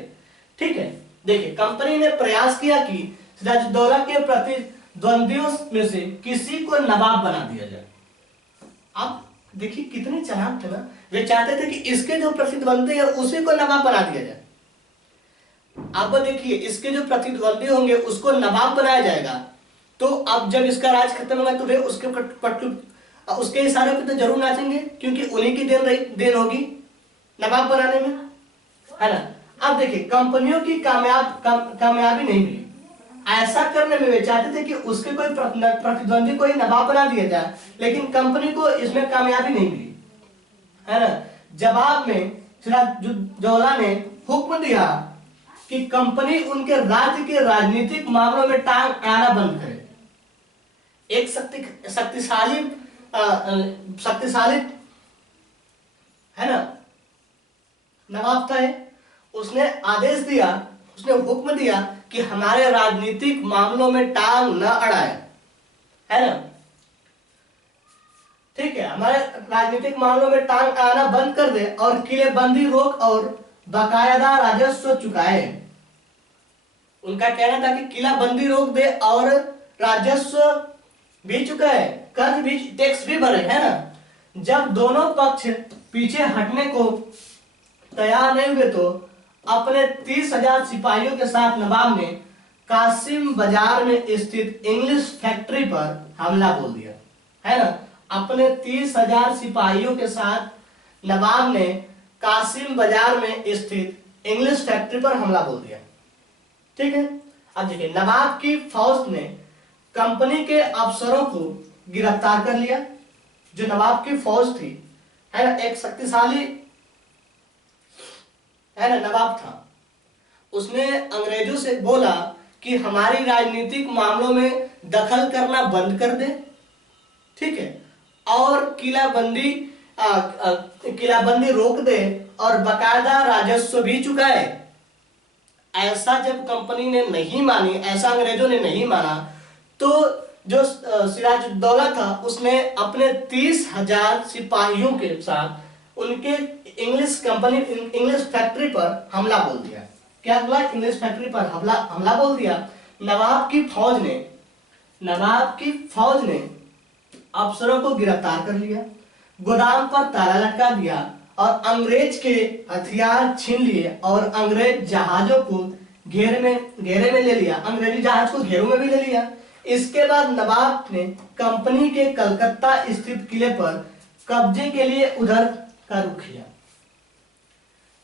ठीक है, देखिए कंपनी ने प्रयास किया कि सिराजुद्दौला के प्रतिद्वंदियों में से किसी को नवाब बना दिया जाए। आप देखिए कितने चालाक थे ना, वे चाहते थे कि इसके जो प्रतिद्वंदी है उसी को नवाब बना दिया जाए। अब देखिए इसके जो प्रतिद्वंदी होंगे उसको नवाब बनाया जाएगा, तो अब जब इसका राज खत्म होगा तो वे उसके इशारे पे तो जरूर नाचेंगे, क्योंकि उन्हीं की देन होगी नवाब बनाने में, है ना। अब देखिए कंपनियों की कामयाबी नहीं मिली। ऐसा करने में वे चाहते थे कि उसके कोई प्रतिद्वंदी कोई नवाब बना दिया जाए, लेकिन कंपनी को इसमें कामयाबी नहीं मिली, है ना। जवाब में सिराजुद्दौला ने हुक्म दिया कि कंपनी उनके राज्य के राजनीतिक मामलों में टांग अड़ाना बंद करे। एक शक्तिशाली है ना नवाब था, उसने आदेश दिया, उसने हुक्म दिया कि हमारे राजनीतिक मामलों में टांग न अड़ाए, है ना। ठीक है, हमारे राजनीतिक मामलों में टांग अड़ाना बंद कर दे और किलेबंदी रोक और बाकायदा राजस्व चुकाए। उनका कहना था कि किलाबंदी रोक दे और राजस्व भी चुकाए, कर्ज भी, टैक्स भी भरे, है ना। जब दोनों पक्ष पीछे हटने को तैयार नहीं हुए तो अपने 30,000 सिपाहियों के साथ नवाब ने कासिम बाजार में स्थित इंग्लिश फैक्ट्री पर हमला बोल दिया, है ना। अपने 30,000 सिपाहियों के साथ नवाब ने कासिम बाजार में स्थित इंग्लिश फैक्ट्री पर हमला बोल दिया। ठीक है, अब देखिए नवाब की फौज ने कंपनी के अफसरों को गिरफ्तार कर लिया। जो नवाब की फौज थी, है ना, एक शक्तिशाली है ना, नवाब था, उसने अंग्रेजों से बोला कि हमारी राजनीतिक मामलों में दखल करना बंद कर दे, ठीक है, और किलाबंदी रोक दे और बकायदा राजस्व भी चुकाए। ऐसा जब कंपनी ने नहीं मानी, ऐसा अंग्रेजों ने नहीं माना, तो जो सिराजुद्दौला था उसने अपने 30,000 सिपाहियों के साथ उनके इंग्लिश फैक्ट्री पर हमला बोल दिया। क्या बोला? इंग्लिश फैक्ट्री पर हमला बोल दिया। नवाब की फौज ने अफसरों को गिरफ्तार कर लिया, गोदाम पर ताला लटका दिया और अंग्रेज के हथियार छीन लिए और अंग्रेज जहाजों को घेरे में ले लिया, अंग्रेजी जहाज को घेरों में भी ले लिया। इसके बाद नवाब ने कंपनी के कलकत्ता स्थित किले पर कब्जे के लिए उधर का रुख किया।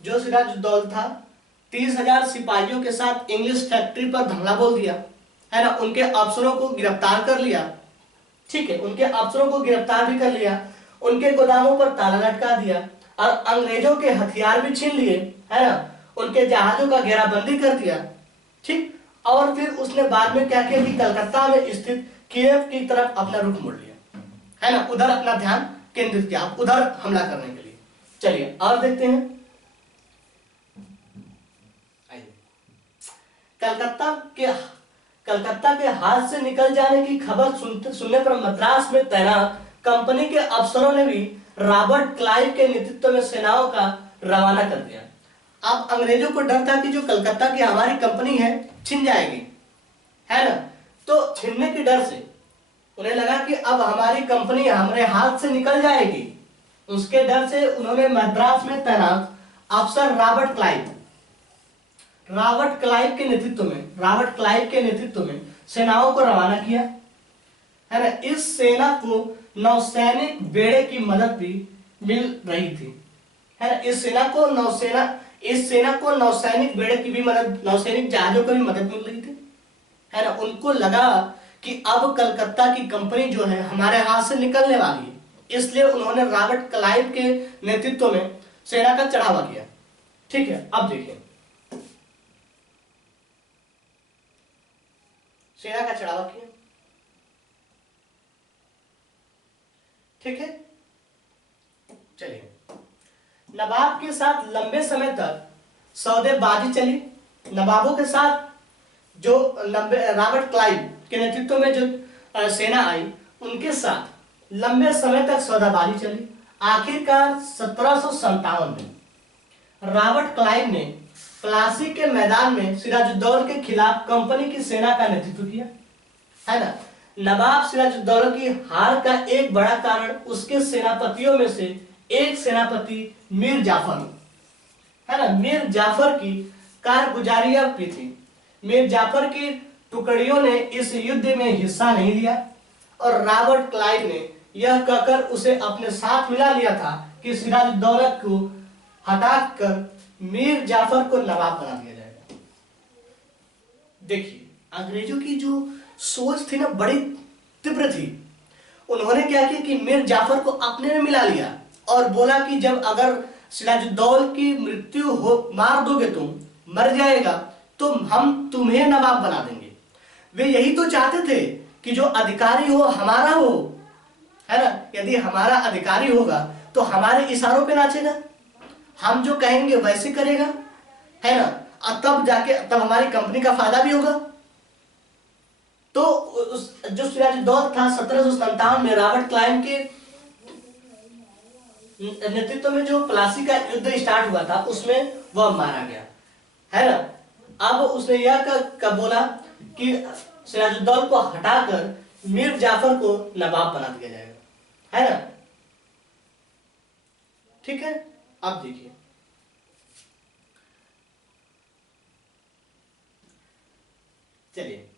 जो सिराजुद्दौला था 30,000 सिपाहियों के साथ इंग्लिश फैक्ट्री पर हमला बोल दिया, है ना, उनके अफसरों को गिरफ्तार कर लिया, ठीक है, उनके अफसरों को गिरफ्तार भी कर लिया, उनके गोदामों पर ताला लटका दिया और अंग्रेजों के हथियार भी छीन लिए, है ना, उनके जहाजों का घेराबंदी कर दिया, ठीक। और फिर उसने बाद में क्या किया कि कलकत्ता में स्थित किले की तरफ अपना रुख मोड़ लिया, है ना, उधर अपना ध्यान केंद्रित किया, उधर हमला करने के लिए। चलिए और देखते हैं। कलकत्ता के हाथ से निकल जाने की खबर सुनने पर मद्रास में तैनात कंपनी के अफसरों ने भी रॉबर्ट क्लाइव के नेतृत्व में सेनाओं का रवाना कर दिया। अब अंग्रेजों को डर था कि जो कलकत्ता की हमारी कंपनी है छिन जाएगी, है ना, तो छिनने के डर से उन्हें लगा कि अब हमारी कंपनी हमारे हाथ से निकल जाएगी। उसके डर से उन्होंने मद्रास में तैनात अफसर रॉबर्ट क्लाइव के नेतृत्व में सेनाओं को रवाना किया, है ना। इस सेना को नौसैनिक बेड़े की मदद भी मिल रही थी, है ना। इस सेना को नौसैनिक बेड़े की भी मदद, नौसैनिक जहाजों को भी मदद मिल रही थी, है ना। उनको लगा कि अब कलकत्ता की कंपनी जो है हमारे हाथ से निकलने वाली है, इसलिए उन्होंने रॉबर्ट क्लाइव के नेतृत्व में सेना का चढ़ावा किया, ठीक है। अब देखिए सेना का चढ़ावा किया, ठीक है। चलिए, नवाब के साथ लंबे समय तक सौदेबाजी चली। नवाबों के साथ जो रॉबर्ट क्लाइव के नेतृत्व में जो सेना आई, उनके साथ लंबे समय तक सौदेबाजी चली। आखिरकार 1757 में रॉबर्ट क्लाइव ने प्लासी के मैदान में सिराजुद्दौला के खिलाफ कंपनी की सेना का नेतृत्व किया, है ना। नवाब सिराजुद्दौला की हार का एक बड़ा कारण उसके सेनापतियों में से एक सेनापति मीर जाफर, है ना, मीर जाफर की कारगुजारियां भी थी। मीर जाफर की टुकड़ियों ने इस युद्ध में हिस्सा नहीं लिया और रॉबर्ट क्लाइव ने यह कहकर उसे अपने साथ मिला लिया था कि सिराजुद्दौला को हटाकर मीर जाफर को नवाब बना दिया जाएगा। देखिए, अंग्रेजों की जो सोच थी ना, बड़ी तीव्र थी। उन्होंने क्या किया कि मीर जाफर को अपने में मिला लिया और बोला कि जब अगर सिराजुद्दौला की मृत्यु हो, मार दोगे, तुम मर जाएगा, तो हम तुम्हें नवाब बना देंगे। वे यही तो चाहते थे कि जो अधिकारी हो हमारा हो, है ना। यदि हमारा अधिकारी होगा तो हमारे इशारों पे नाचेगा, हम जो कहेंगे वैसे करेगा, है ना, और तब हमारी कंपनी का फायदा भी होगा। तो जो सिराजुद्दौला था 1757 में रॉबर्ट क्लाइव के नेतृत्व में जो प्लासी का युद्ध स्टार्ट हुआ था, उसमें वह मारा गया, है ना। अब उसने यह बोला कि सिराजुद्दौला को हटाकर मीर जाफर को नवाब बना दिया जाएगा, है ना, ठीक है। अब देखिए, चलिए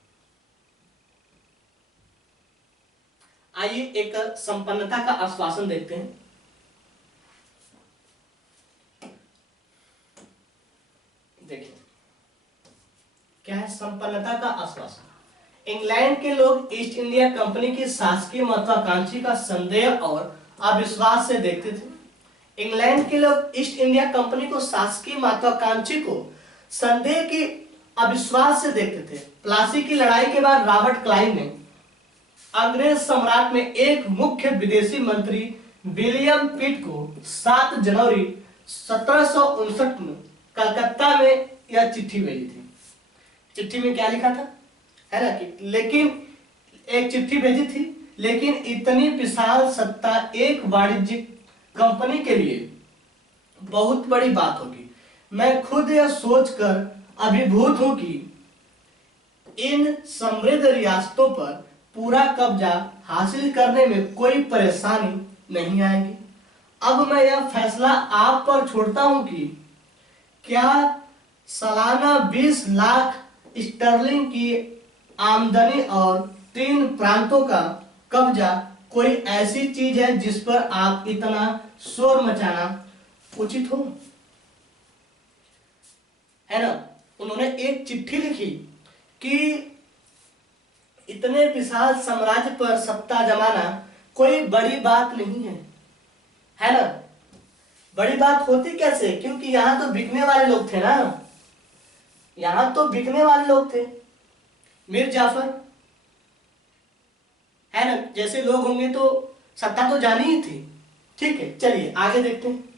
आइए एक संपन्नता का आश्वासन देखते हैं। देखिए क्या है संपन्नता का आश्वासन। इंग्लैंड के लोग ईस्ट इंडिया कंपनी की शासकीय महत्वाकांक्षी का संदेह और अविश्वास से देखते थे। इंग्लैंड के लोग ईस्ट इंडिया कंपनी को शासकीय महत्वाकांक्षी को संदेह की अविश्वास से देखते थे। प्लासी की लड़ाई के बाद रॉबर्ट क्लाइव ने अंग्रेज सम्राट में एक मुख्य विदेशी मंत्री विलियम पिट को 7 जनवरी 1759 में कलकत्ता में यह चिट्ठी भेजी थी। चिट्ठी में क्या लिखा था, है ना, कि लेकिन एक चिट्ठी भेजी थी, लेकिन इतनी विशाल सत्ता एक वाणिज्यिक कंपनी के लिए बहुत बड़ी बात होगी। मैं खुद यह सोचकर अभिभूत हूं कि इन समृद्ध रियासतों पर पूरा कब्जा हासिल करने में कोई परेशानी नहीं आएगी। अब मैं यह फैसला आप पर छोड़ता हूं कि क्या सालाना 20 लाख स्टर्लिंग की आमदनी और 3 प्रांतों का कब्जा कोई ऐसी चीज है जिस पर आप इतना शोर मचाना उचित हो, है ना। उन्होंने एक चिट्ठी लिखी कि इतने विशाल साम्राज्य पर सत्ता जमाना कोई बड़ी बात नहीं है ना। बड़ी बात होती कैसे, क्योंकि यहां तो बिकने वाले लोग थे ना, यहां तो बिकने वाले लोग थे, मीर जाफर, है ना, जैसे लोग होंगे तो सत्ता तो जानी ही थी। ठीक है, चलिए आगे देखते हैं।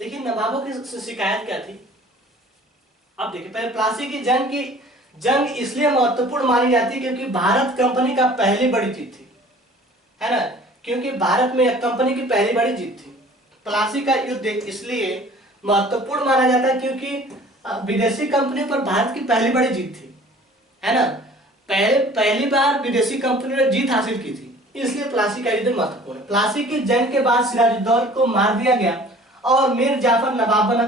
देखिए नवाबों की शिकायत क्या थी। अब देखिए, पहले प्लासी की जंग इसलिए महत्वपूर्ण मानी जाती है क्योंकि भारत कंपनी का पहली बड़ी जीत थी, है ना, क्योंकि भारत में कंपनी की पहली बड़ी जीत थी। प्लासी का युद्ध इसलिए महत्वपूर्ण माना जाता है क्योंकि विदेशी कंपनी पर भारत की पहली बड़ी जीत थी, है ना। पहली बार विदेशी कंपनी ने जीत हासिल की थी, इसलिए प्लासी का युद्ध महत्वपूर्ण है। प्लासी की जंग के बाद सिराजुद्दौला को मार दिया गया और मीर जाफर नवाब बना।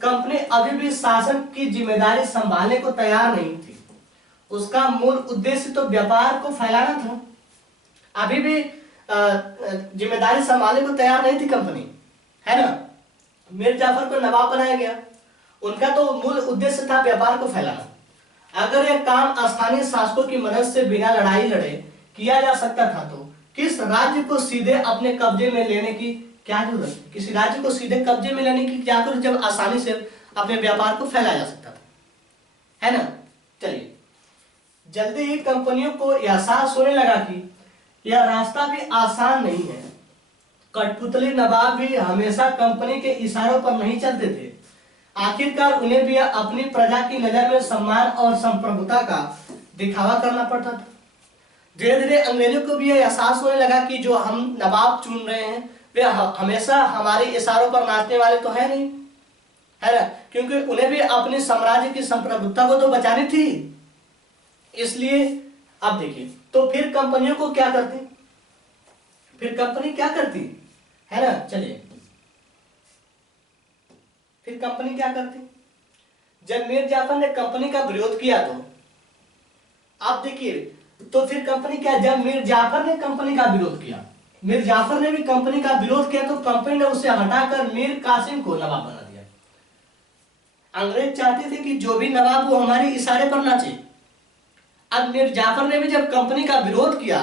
कंपनी अभी भी शासन की जिम्मेदारी संभालने को तैयार नहीं थी। उसका मूल उद्देश्य तो व्यापार को फैलाना था। अभी भी जिम्मेदारी संभालने को तैयार नहीं थी कंपनी, है ना। मीर जाफर को नवाब बनाया गया, उनका तो मूल उद्देश्य था व्यापार को फैलाना। अगर यह काम स्थानीय शासकों की मदद से बिना लड़ाई लड़े किया जा सकता था तो किस राज्य को सीधे अपने कब्जे में लेने की क्या जरूरत है। किसी राज्य को सीधे कब्जे में लेने की क्या जरूरत जब आसानी से अपने व्यापार को फैलाया जा सकता था, है ना। चलिए, जल्दी ही कंपनियों को एहसास होने लगा कि यह रास्ता भी आसान नहीं है। कठपुतली नवाब भी हमेशा कंपनी के इशारों पर नहीं चलते थे। आखिरकार उन्हें भी अपनी प्रजा की नजर में सम्मान और संप्रभुता का दिखावा करना पड़ता था। धीरे धीरे अंग्रेजों को भी यह एहसास होने लगा कि जो हम नवाब चुन रहे हैं वे हमेशा हमारे इशारों पर नाचने वाले तो है नहीं, है ना, क्योंकि उन्हें भी अपने साम्राज्य की संप्रभुता को तो बचानी थी। इसलिए अब देखिए, तो फिर कंपनियों को क्या करती, फिर कंपनी क्या करती, है ना। चलिए, फिर कंपनी क्या करती। जब मीर जाफर ने कंपनी का विरोध किया तो आप देखिए, तो फिर कंपनी क्या, जब मीर जाफर ने कंपनी का विरोध किया, मीर जाफर ने भी कंपनी का विरोध किया तो कंपनी ने उसे हटाकर मीर कासिम को नवाब बना दिया। अंग्रेज चाहते थे कि जो भी नवाब वो हमारे इशारे पर नाचे। अब मीर जाफर ने भी जब कंपनी का विरोध किया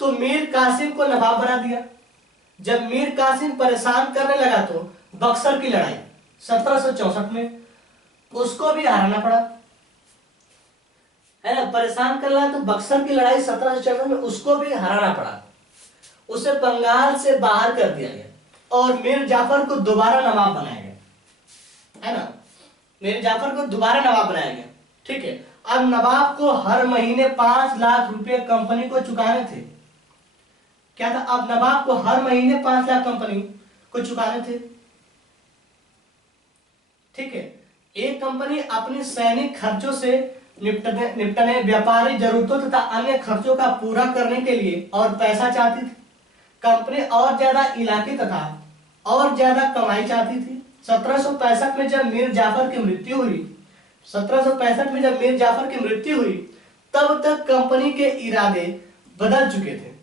तो मीर कासिम को नवाब बना दिया। जब मीर कासिम परेशान करने लगा तो बक्सर की लड़ाई 1764 में उसको भी हराना पड़ा, है ना। परेशान कर रहा तो बक्सर की लड़ाई 1764 में उसको भी हराना पड़ा। उसे बंगाल से बाहर कर दिया गया और मीर जाफर को दोबारा नवाब बनाया गया, है ना। मीर जाफर को दोबारा नवाब बनाया गया, ठीक है। अब नवाब को हर महीने 5 लाख रुपए कंपनी को चुकाने थे। क्या था, अब नवाब को हर महीने 5 लाख कंपनी को चुकाने थे, ठीक है। एक कंपनी अपनी सैनिक खर्चों से निपटने व्यापारी जरूरतों तथा अन्य खर्चों का पूरा करने के लिए और पैसा चाहती थी। कंपनी और ज्यादा इलाके तथा और ज्यादा कमाई चाहती थी। 1765 में जब मीर जाफर की मृत्यु हुई 1765 में जब मीर जाफर की मृत्यु हुई तब तक कंपनी के इरादे बदल चुके थे।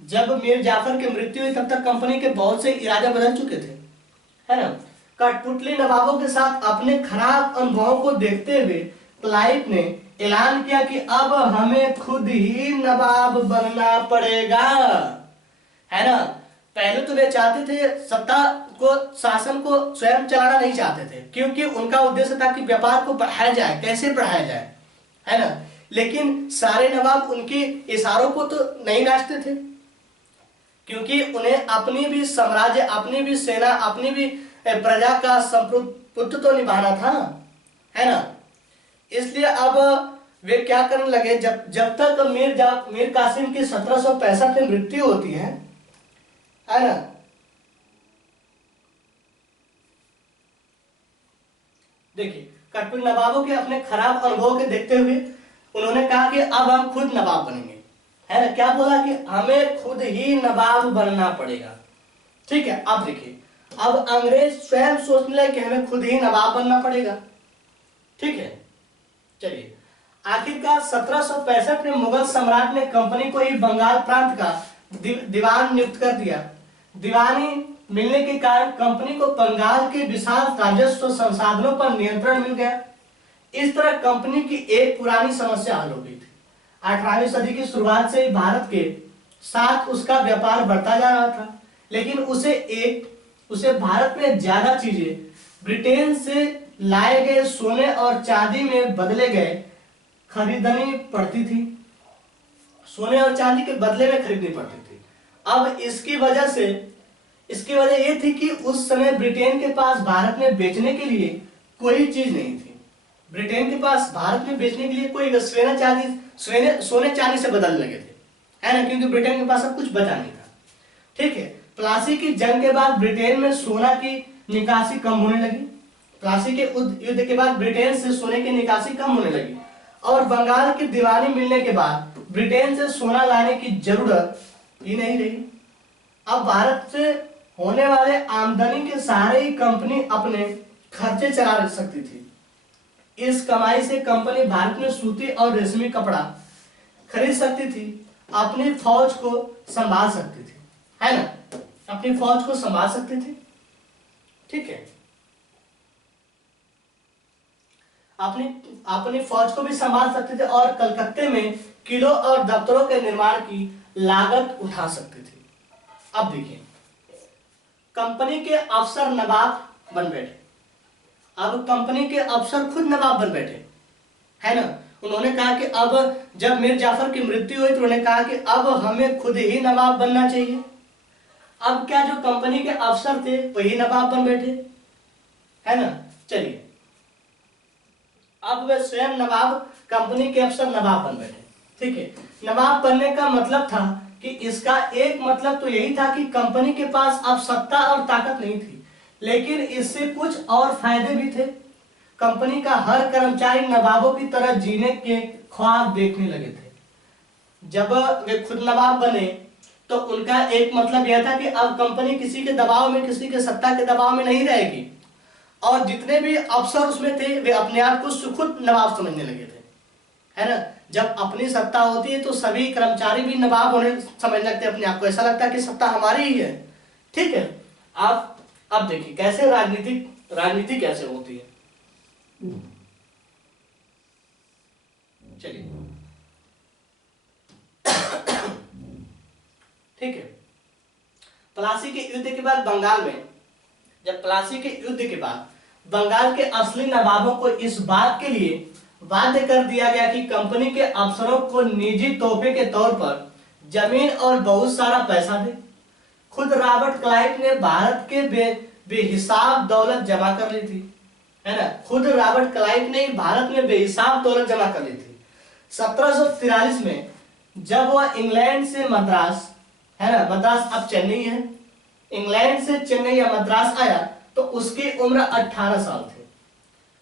जब मीर जाफर की मृत्यु हुई तब तक कंपनी के बहुत से इरादे बदल चुके थे, है ना। कठपुतली नवाबों के साथ अपने खराब अनुभवों को देखते हुए क्लाइव ने ऐलान किया कि अब हमें खुद ही नवाब बनना पड़ेगा, है ना। पहले तो वे चाहते थे सत्ता को, शासन को स्वयं चलाना नहीं चाहते थे, क्योंकि उनका उद्देश्य था कि व्यापार को बढ़ाया जाए, कैसे बढ़ाया जाए, है ना। लेकिन सारे नवाब उनके इशारों को तो नहीं नाचते थे, क्योंकि उन्हें अपनी भी साम्राज्य, अपनी भी सेना, अपनी भी प्रजा का संप्रभुत्व तो निभाना था, है ना। इसलिए अब वे क्या करने लगे, जब तक मीर कासिम की 1765 में मृत्यु होती है ना। देखिए, कठपुर नवाबों के अपने खराब अनुभव के देखते हुए उन्होंने कहा कि अब हम खुद नवाब बनेंगे, है ना। क्या बोला कि हमें खुद ही नवाब बनना पड़ेगा। ठीक है, अब देखिए, अब अंग्रेज स्वयं सोचने लगे कि हमें खुद ही नवाब बनना पड़ेगा। ठीक है, चलिए, आखिरकार 1765 में मुगल सम्राट ने कंपनी को ही बंगाल प्रांत का दीवान नियुक्त कर दिया। दीवानी मिलने के कारण कंपनी को बंगाल के विशाल राजस्व संसाधनों पर नियंत्रण मिल गया। इस तरह कंपनी की एक पुरानी समस्या हल हो गई थी। 18वीं सदी की शुरुआत से ही भारत के साथ उसका व्यापार बढ़ता जा रहा था, लेकिन उसे भारत में ज्यादा चीजें ब्रिटेन से लाए गए सोने और चांदी में बदले गए खरीदनी पड़ती थी, सोने और चांदी के बदले में खरीदनी पड़ती थी। अब इसकी वजह यह थी कि उस समय ब्रिटेन के पास भारत में बेचने के लिए कोई चीज नहीं थी। ब्रिटेन के पास भारत में बेचने के लिए कोई सोने चांदी से बदलने लगे थे, है ना, क्योंकि ब्रिटेन के पास अब कुछ बचा नहीं था। ठीक है, प्लासी की जंग के बाद ब्रिटेन में सोना की निकासी कम होने लगी। प्लासी के युद्ध के बाद ब्रिटेन से सोने की निकासी कम होने लगी और बंगाल की दीवानी मिलने के बाद ब्रिटेन से सोना लाने की जरूरत ही नहीं रही। अब भारत से होने वाले आमदनी के सहारे ही कंपनी अपने खर्चे चला सकती थी। इस कमाई से कंपनी भारत में सूती और रेशमी कपड़ा खरीद सकती थी, अपनी फौज को संभाल सकती थी, है ना, अपनी फौज को संभाल सकती थी। ठीक है, अपनी फौज को भी संभाल सकते थे और कलकत्ते में किलों और दफ्तरों के निर्माण की लागत उठा सकते थे। अब देखिए, कंपनी के अफसर नवाब बन बैठे। अब कंपनी के अफसर खुद नवाब बन बैठे, है ना। उन्होंने कहा कि अब जब मीर जाफर की मृत्यु हुई तो उन्होंने कहा कि अब हमें खुद ही नवाब बनना चाहिए। अब क्या जो कंपनी के अफसर थे वही नवाब बन बैठे, है ना। चलिए, अब वे स्वयं नवाब, कंपनी के अफसर नवाब बन बैठे। ठीक है, नवाब बनने का मतलब था कि इसका एक मतलब तो यही था कि कंपनी के पास अब सत्ता और ताकत नहीं थी, लेकिन इससे कुछ और फायदे भी थे। कंपनी का हर कर्मचारी नवाबों की तरह जीने के ख्वाब देखने लगे थे। जब वे खुद नवाब बने तो उनका एक मतलब यह था कि अब कंपनी किसी के दबाव में, किसी के सत्ता के दबाव में नहीं रहेगी, और जितने भी अफसर उसमें थे वे अपने आप को खुद नवाब समझने लगे थे, है ना। जब अपनी सत्ता होती है तो सभी कर्मचारी भी नवाब होने समझ लगते हैं अपने आप को, ऐसा लगता है कि सत्ता हमारी ही है। ठीक है, आप अब देखिए कैसे राजनीति कैसे होती है। चलिए, ठीक है, प्लासी के युद्ध के बाद बंगाल के असली नवाबों को इस बात के लिए बाध्य कर दिया गया कि कंपनी के अफसरों को निजी तोहफे के तौर पर जमीन और बहुत सारा पैसा दे। खुद रॉबर्ट क्लाइव ने भारत के बेहिसाब दौलत जमा कर ली थी, है ना। खुद रॉबर्ट क्लाइव ने भारत में बेहिसाब दौलत जमा कर ली थी। 1743 में जब वह इंग्लैंड से मद्रास, है ना, मद्रास अब चेन्नई है, इंग्लैंड से चेन्नई या मद्रास आया तो उसकी उम्र 18 साल थी।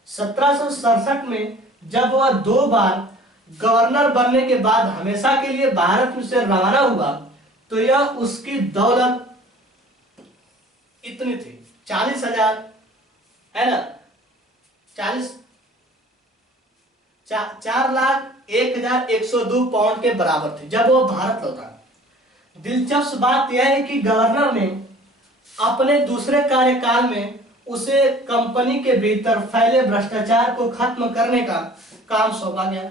1767 में जब वह 2 बार गवर्नर बनने के बाद हमेशा के लिए भारत से रवाना हुआ तो यह उसकी दौलत इतनी थी, 40,000, है ना, 4,01,102 पाउंड के बराबर थी जब वो भारत लौटा। दिलचस्प बात यह है कि गवर्नर ने अपने दूसरे कार्यकाल में उसे कंपनी के भीतर फैले भ्रष्टाचार को खत्म करने का काम सौंपा गया।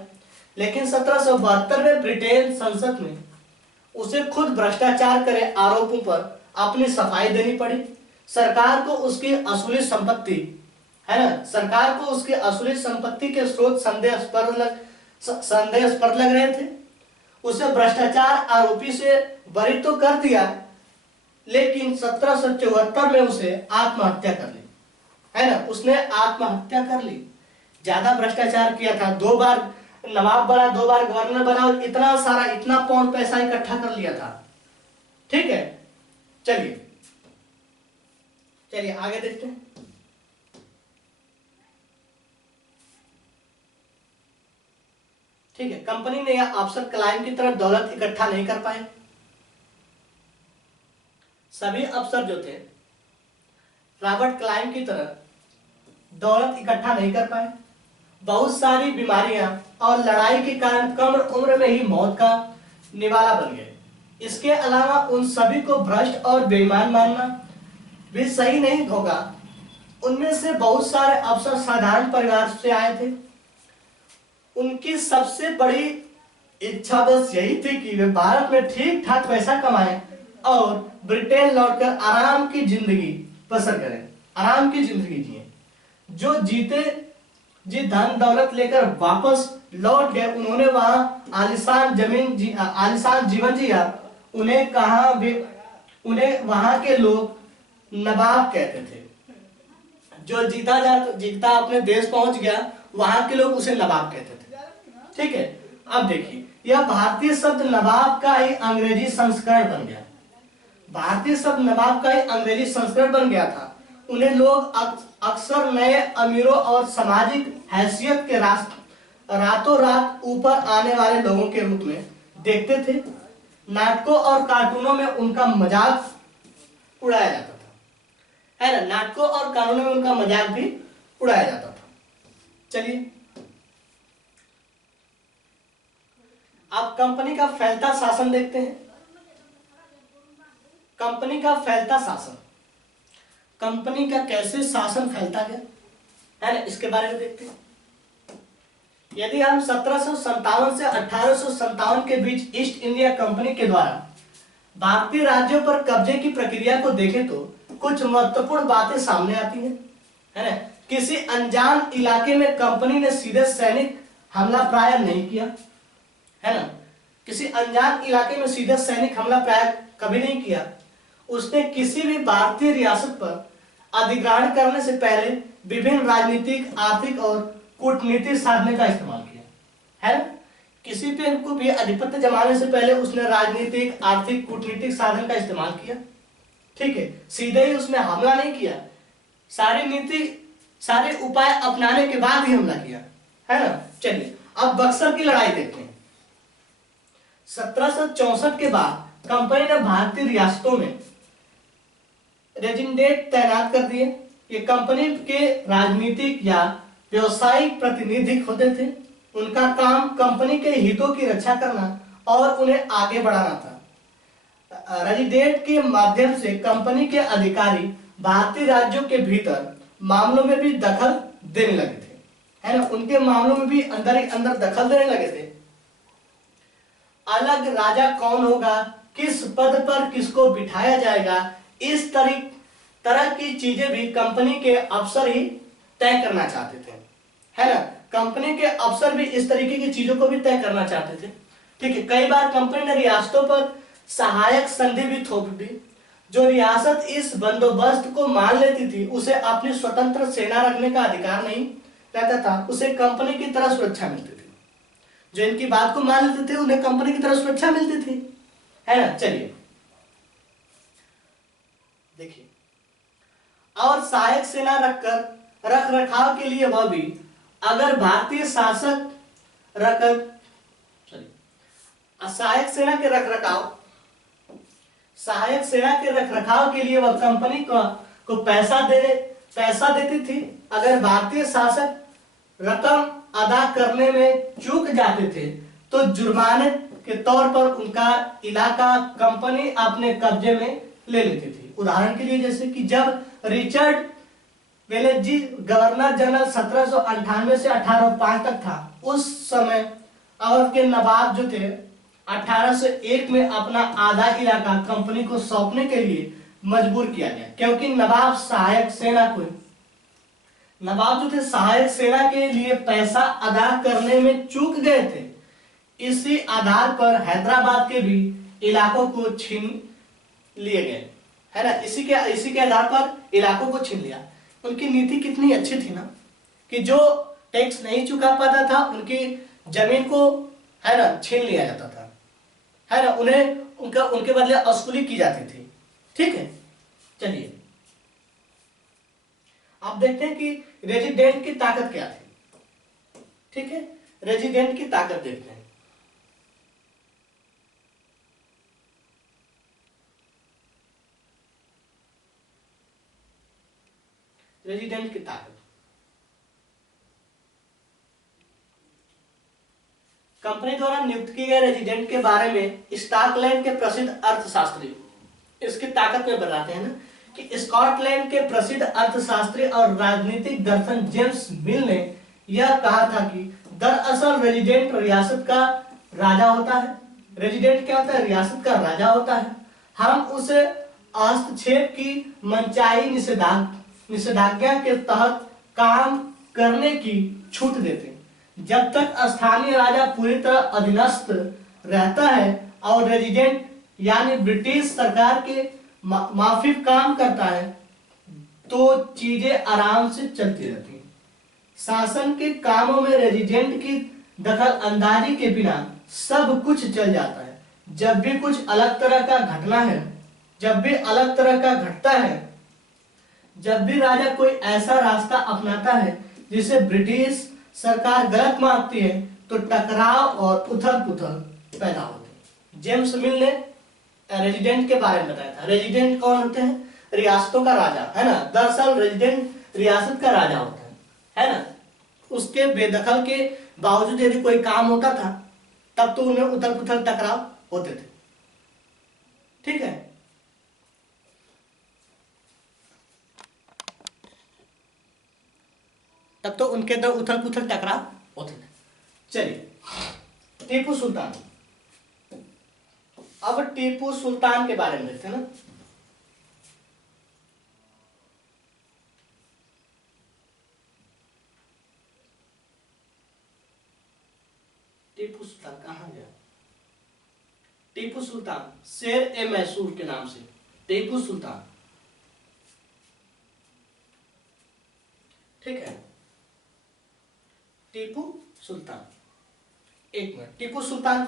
लेकिन 1772 में ब्रिटेन संसद में उसे खुद भ्रष्टाचार करे आरोपों पर अपनी सफाई देनी पड़ी। सरकार को उसकी असली संपत्ति है ना, सरकार को उसकी असली संपत्ति के स्रोत संदेहास्पद लग रहे थे। उसे भ्रष्टाचार आरोपी से बरी तो कर दिया, लेकिन 1774 में उसे आत्महत्या कर ली, है ना, उसने आत्महत्या कर ली। ज्यादा भ्रष्टाचार किया था, 2 बार नवाब बना, 2 बार गवर्नर बना और इतना सारा इतना पाउंड पैसा इकट्ठा कर लिया था। ठीक है, चलिए चलिए आगे देखते हैं। ठीक है, कंपनी ने यह अफसर क्लाइंट की तरफ दौलत इकट्ठा नहीं कर पाए। सभी अफसर जो थे रॉबर्ट क्लाइंट की तरह दौलत इकट्ठा नहीं कर पाए। बहुत सारी बीमारियां और लड़ाई के कारण कम उम्र में ही मौत का निवाला बन गए। इसके अलावा उन सभी को भ्रष्ट और बेईमान मानना भी सही नहीं होगा। उनमें से बहुत सारे अफसर साधारण परिवार से आए थे। उनकी सबसे बड़ी इच्छा बस यही थी कि वे भारत में ठीक ठाक पैसा कमाएं और ब्रिटेन लौटकर आराम की जिंदगी बसर करें, आराम की जिंदगी जिए। जो जीते जी धन दौलत लेकर वापस लौट गए, उन्होंने वहां आलिशान जीवन जिया। उन्हें वहां के लोग नवाब कहते थे। जो जीता अपने देश पहुंच गया, वहां के लोग उसे नवाब कहते थे। ठीक है, अब देखिए, यह भारतीय शब्द नवाब का ही अंग्रेजी संस्करण बन गया। भारतीय शब्द नवाब का ही अंग्रेजी संस्करण बन गया था। उन्हें लोग अक्सर नए अमीरों और सामाजिक हैसियत के रातों रात ऊपर आने वाले लोगों के रूप में देखते थे। नाटकों और कार्टूनों में उनका मजाक उड़ाया जाता था, है ना, नाटकों और कार्टूनों में उनका मजाक भी उड़ाया जाता था। चलिए, अब कंपनी का फैलता शासन देखते हैं। कंपनी का फैलता शासन, कंपनी का कैसे शासन फैलता गया, है ना, इसके बारे में देखते हैं। यदि हम 1757 से 1857 के बीच ईस्ट इंडिया कंपनी के द्वारा भारतीय राज्यों पर कब्जे की प्रक्रिया को देखें तो कुछ महत्वपूर्ण बातें सामने आती हैं, है ना। किसी अनजान इलाके में कंपनी ने सीधे सैनिक हमला प्राय नहीं किया, है ना, किसी अनजान इलाके में सीधे सैनिक हमला प्राय कभी नहीं किया। उसने किसी भी भारतीय रियासत पर अधिग्रहण करने से पहले विभिन्न राजनीतिक, आर्थिक और कूटनीतिक साधने का इस्तेमाल किया, है ना। किसी पे को भी आधिपत्य जमाने से पहले उसने राजनीतिक, आर्थिक, कूटनीतिक साधन का इस्तेमाल किया। ठीक है, सीधे ही उसने हमला नहीं किया, सारी नीति, सारे उपाय अपनाने के बाद ही हमला किया, है ना। चलिए, अब बक्सर की लड़ाई देखते हैं। 1764 के बाद कंपनी ने भारतीय रियासतों में रेजिडेंट तैनात कर दिए। ये कंपनी के राजनीतिक या व्यवसायिक प्रतिनिधि होते थे। उनका काम कंपनी के हितों की रक्षा करना और उन्हें आगे बढ़ाना था। रेजिडेंट के माध्यम से कंपनी के अधिकारी भारतीय राज्यों के भीतर मामलों में भी दखल देने लगे थे, है ना, उनके मामलों में भी अंदर ही अंदर दखल देने लगे थे। अलग राजा कौन होगा, किस पद पर किसको बिठाया जाएगा, इस तरह की चीजें भी कंपनी के अफसर ही तय करना चाहते थे, है ना। कंपनी के अफसर भी इस तरीके की चीजों को भी तय करना चाहते थे। ठीक है, कई बार कंपनी ने रियासतों पर सहायक संधि भी थोप दी। जो रियासत इस बंदोबस्त को मान लेती थी, उसे अपनी स्वतंत्र सेना रखने का अधिकार नहीं रहता था, उसे कंपनी की तरह सुरक्षा मिलती थी। जो इनकी बात को मान लेते थे, उन्हें कंपनी की तरह सुरक्षा मिलती थी, है ना। चलिए देखिए, और सहायक सेना रखकर रख रखाव के लिए वह भी अगर भारतीय शासक सहायक सेना के रख रखाव के लिए वह कंपनी को पैसा देती थी। अगर भारतीय शासक रकम अदा करने में चूक जाते थे तो जुर्माने के तौर पर उनका इलाका कंपनी अपने कब्जे में ले लेती थी। उदाहरण के लिए, जैसे कि जब रिचर्ड वेलेजी गवर्नर जनरल 1798 से 1805 तक था, उस समय और के नवाब जो थे 1801 में अपना आधा इलाका कंपनी को सौंपने के लिए मजबूर किया गया, क्योंकि नवाब जो थे सहायक सेना के लिए पैसा अदा करने में चूक गए थे। इसी आधार पर हैदराबाद के भी इलाकों को छीन लिए गए, है ना। इसी के आधार पर इलाकों को छीन लिया। उनकी नीति कितनी अच्छी थी ना, कि जो टैक्स नहीं चुका पाता था उनकी जमीन को, है ना, छीन लिया जाता था, है ना, उन्हें उनके बदले वसूली की जाती थी। ठीक है, चलिए आप देखते हैं कि रेजिडेंट की ताकत क्या थी। ठीक है, रेजिडेंट की ताकत देखते हैं। रेजिडेंट की ताकत, कंपनी द्वारा नियुक्त किए गए रेजिडेंट के बारे में स्कॉटलैंड के प्रसिद्ध अर्थशास्त्री इसकी ताकत में बताते हैं ना, कि स्कॉटलैंड के प्रसिद्ध अर्थशास्त्री और राजनीतिक दर्शन जेम्स मिल ने यह कहा था कि दरअसल रेजिडेंट रियासत का राजा होता है। रेजिडेंट क्या होता है? रियासत का राजा होता है। हम उसे हस्तक्षेप की मनचाही निषेधाज्ञा के तहत काम करने की छूट देते हैं। जब तक स्थानीय राजा पूरी तरह अधीनस्थ रहता है और रेजिडेंट यानी ब्रिटिश सरकार के माफिक काम करता है, तो चीजें आराम से चलती रहती हैं। शासन के कामों में रेजिडेंट की दखल अंदाजी के बिना सब कुछ चल जाता है। जब भी कुछ अलग तरह का घटना है, जब भी अलग तरह का घटता है, जब भी राजा कोई ऐसा रास्ता अपनाता है जिसे ब्रिटिश सरकार गलत मानती है, तो टकराव और उथल पुथल पैदा होती है। जेम्स मिल ने रेजिडेंट के बारे में बताया था। रेजिडेंट कौन होते हैं? रियासतों का राजा, है ना। दरअसल रेजिडेंट रियासत का राजा होता है ना। उसके बेदखल के बावजूद यदि कोई काम होता था, तब तो उन्हें उथल पुथल टकराव होते थे। ठीक है, तब तो उनके अंदर उथल पुथल टकराव होते थे। चलिए, टीपू सुल्तान। अब टीपू सुल्तान के बारे में देखते हैं ना। टीपू सुल्तान कहां गया? टीपू सुल्तान शेर ए मैसूर के नाम से टीपू सुल्तान। ठीक है, टीपू सुल्तान। एक मिनट, टीपू सुल्तान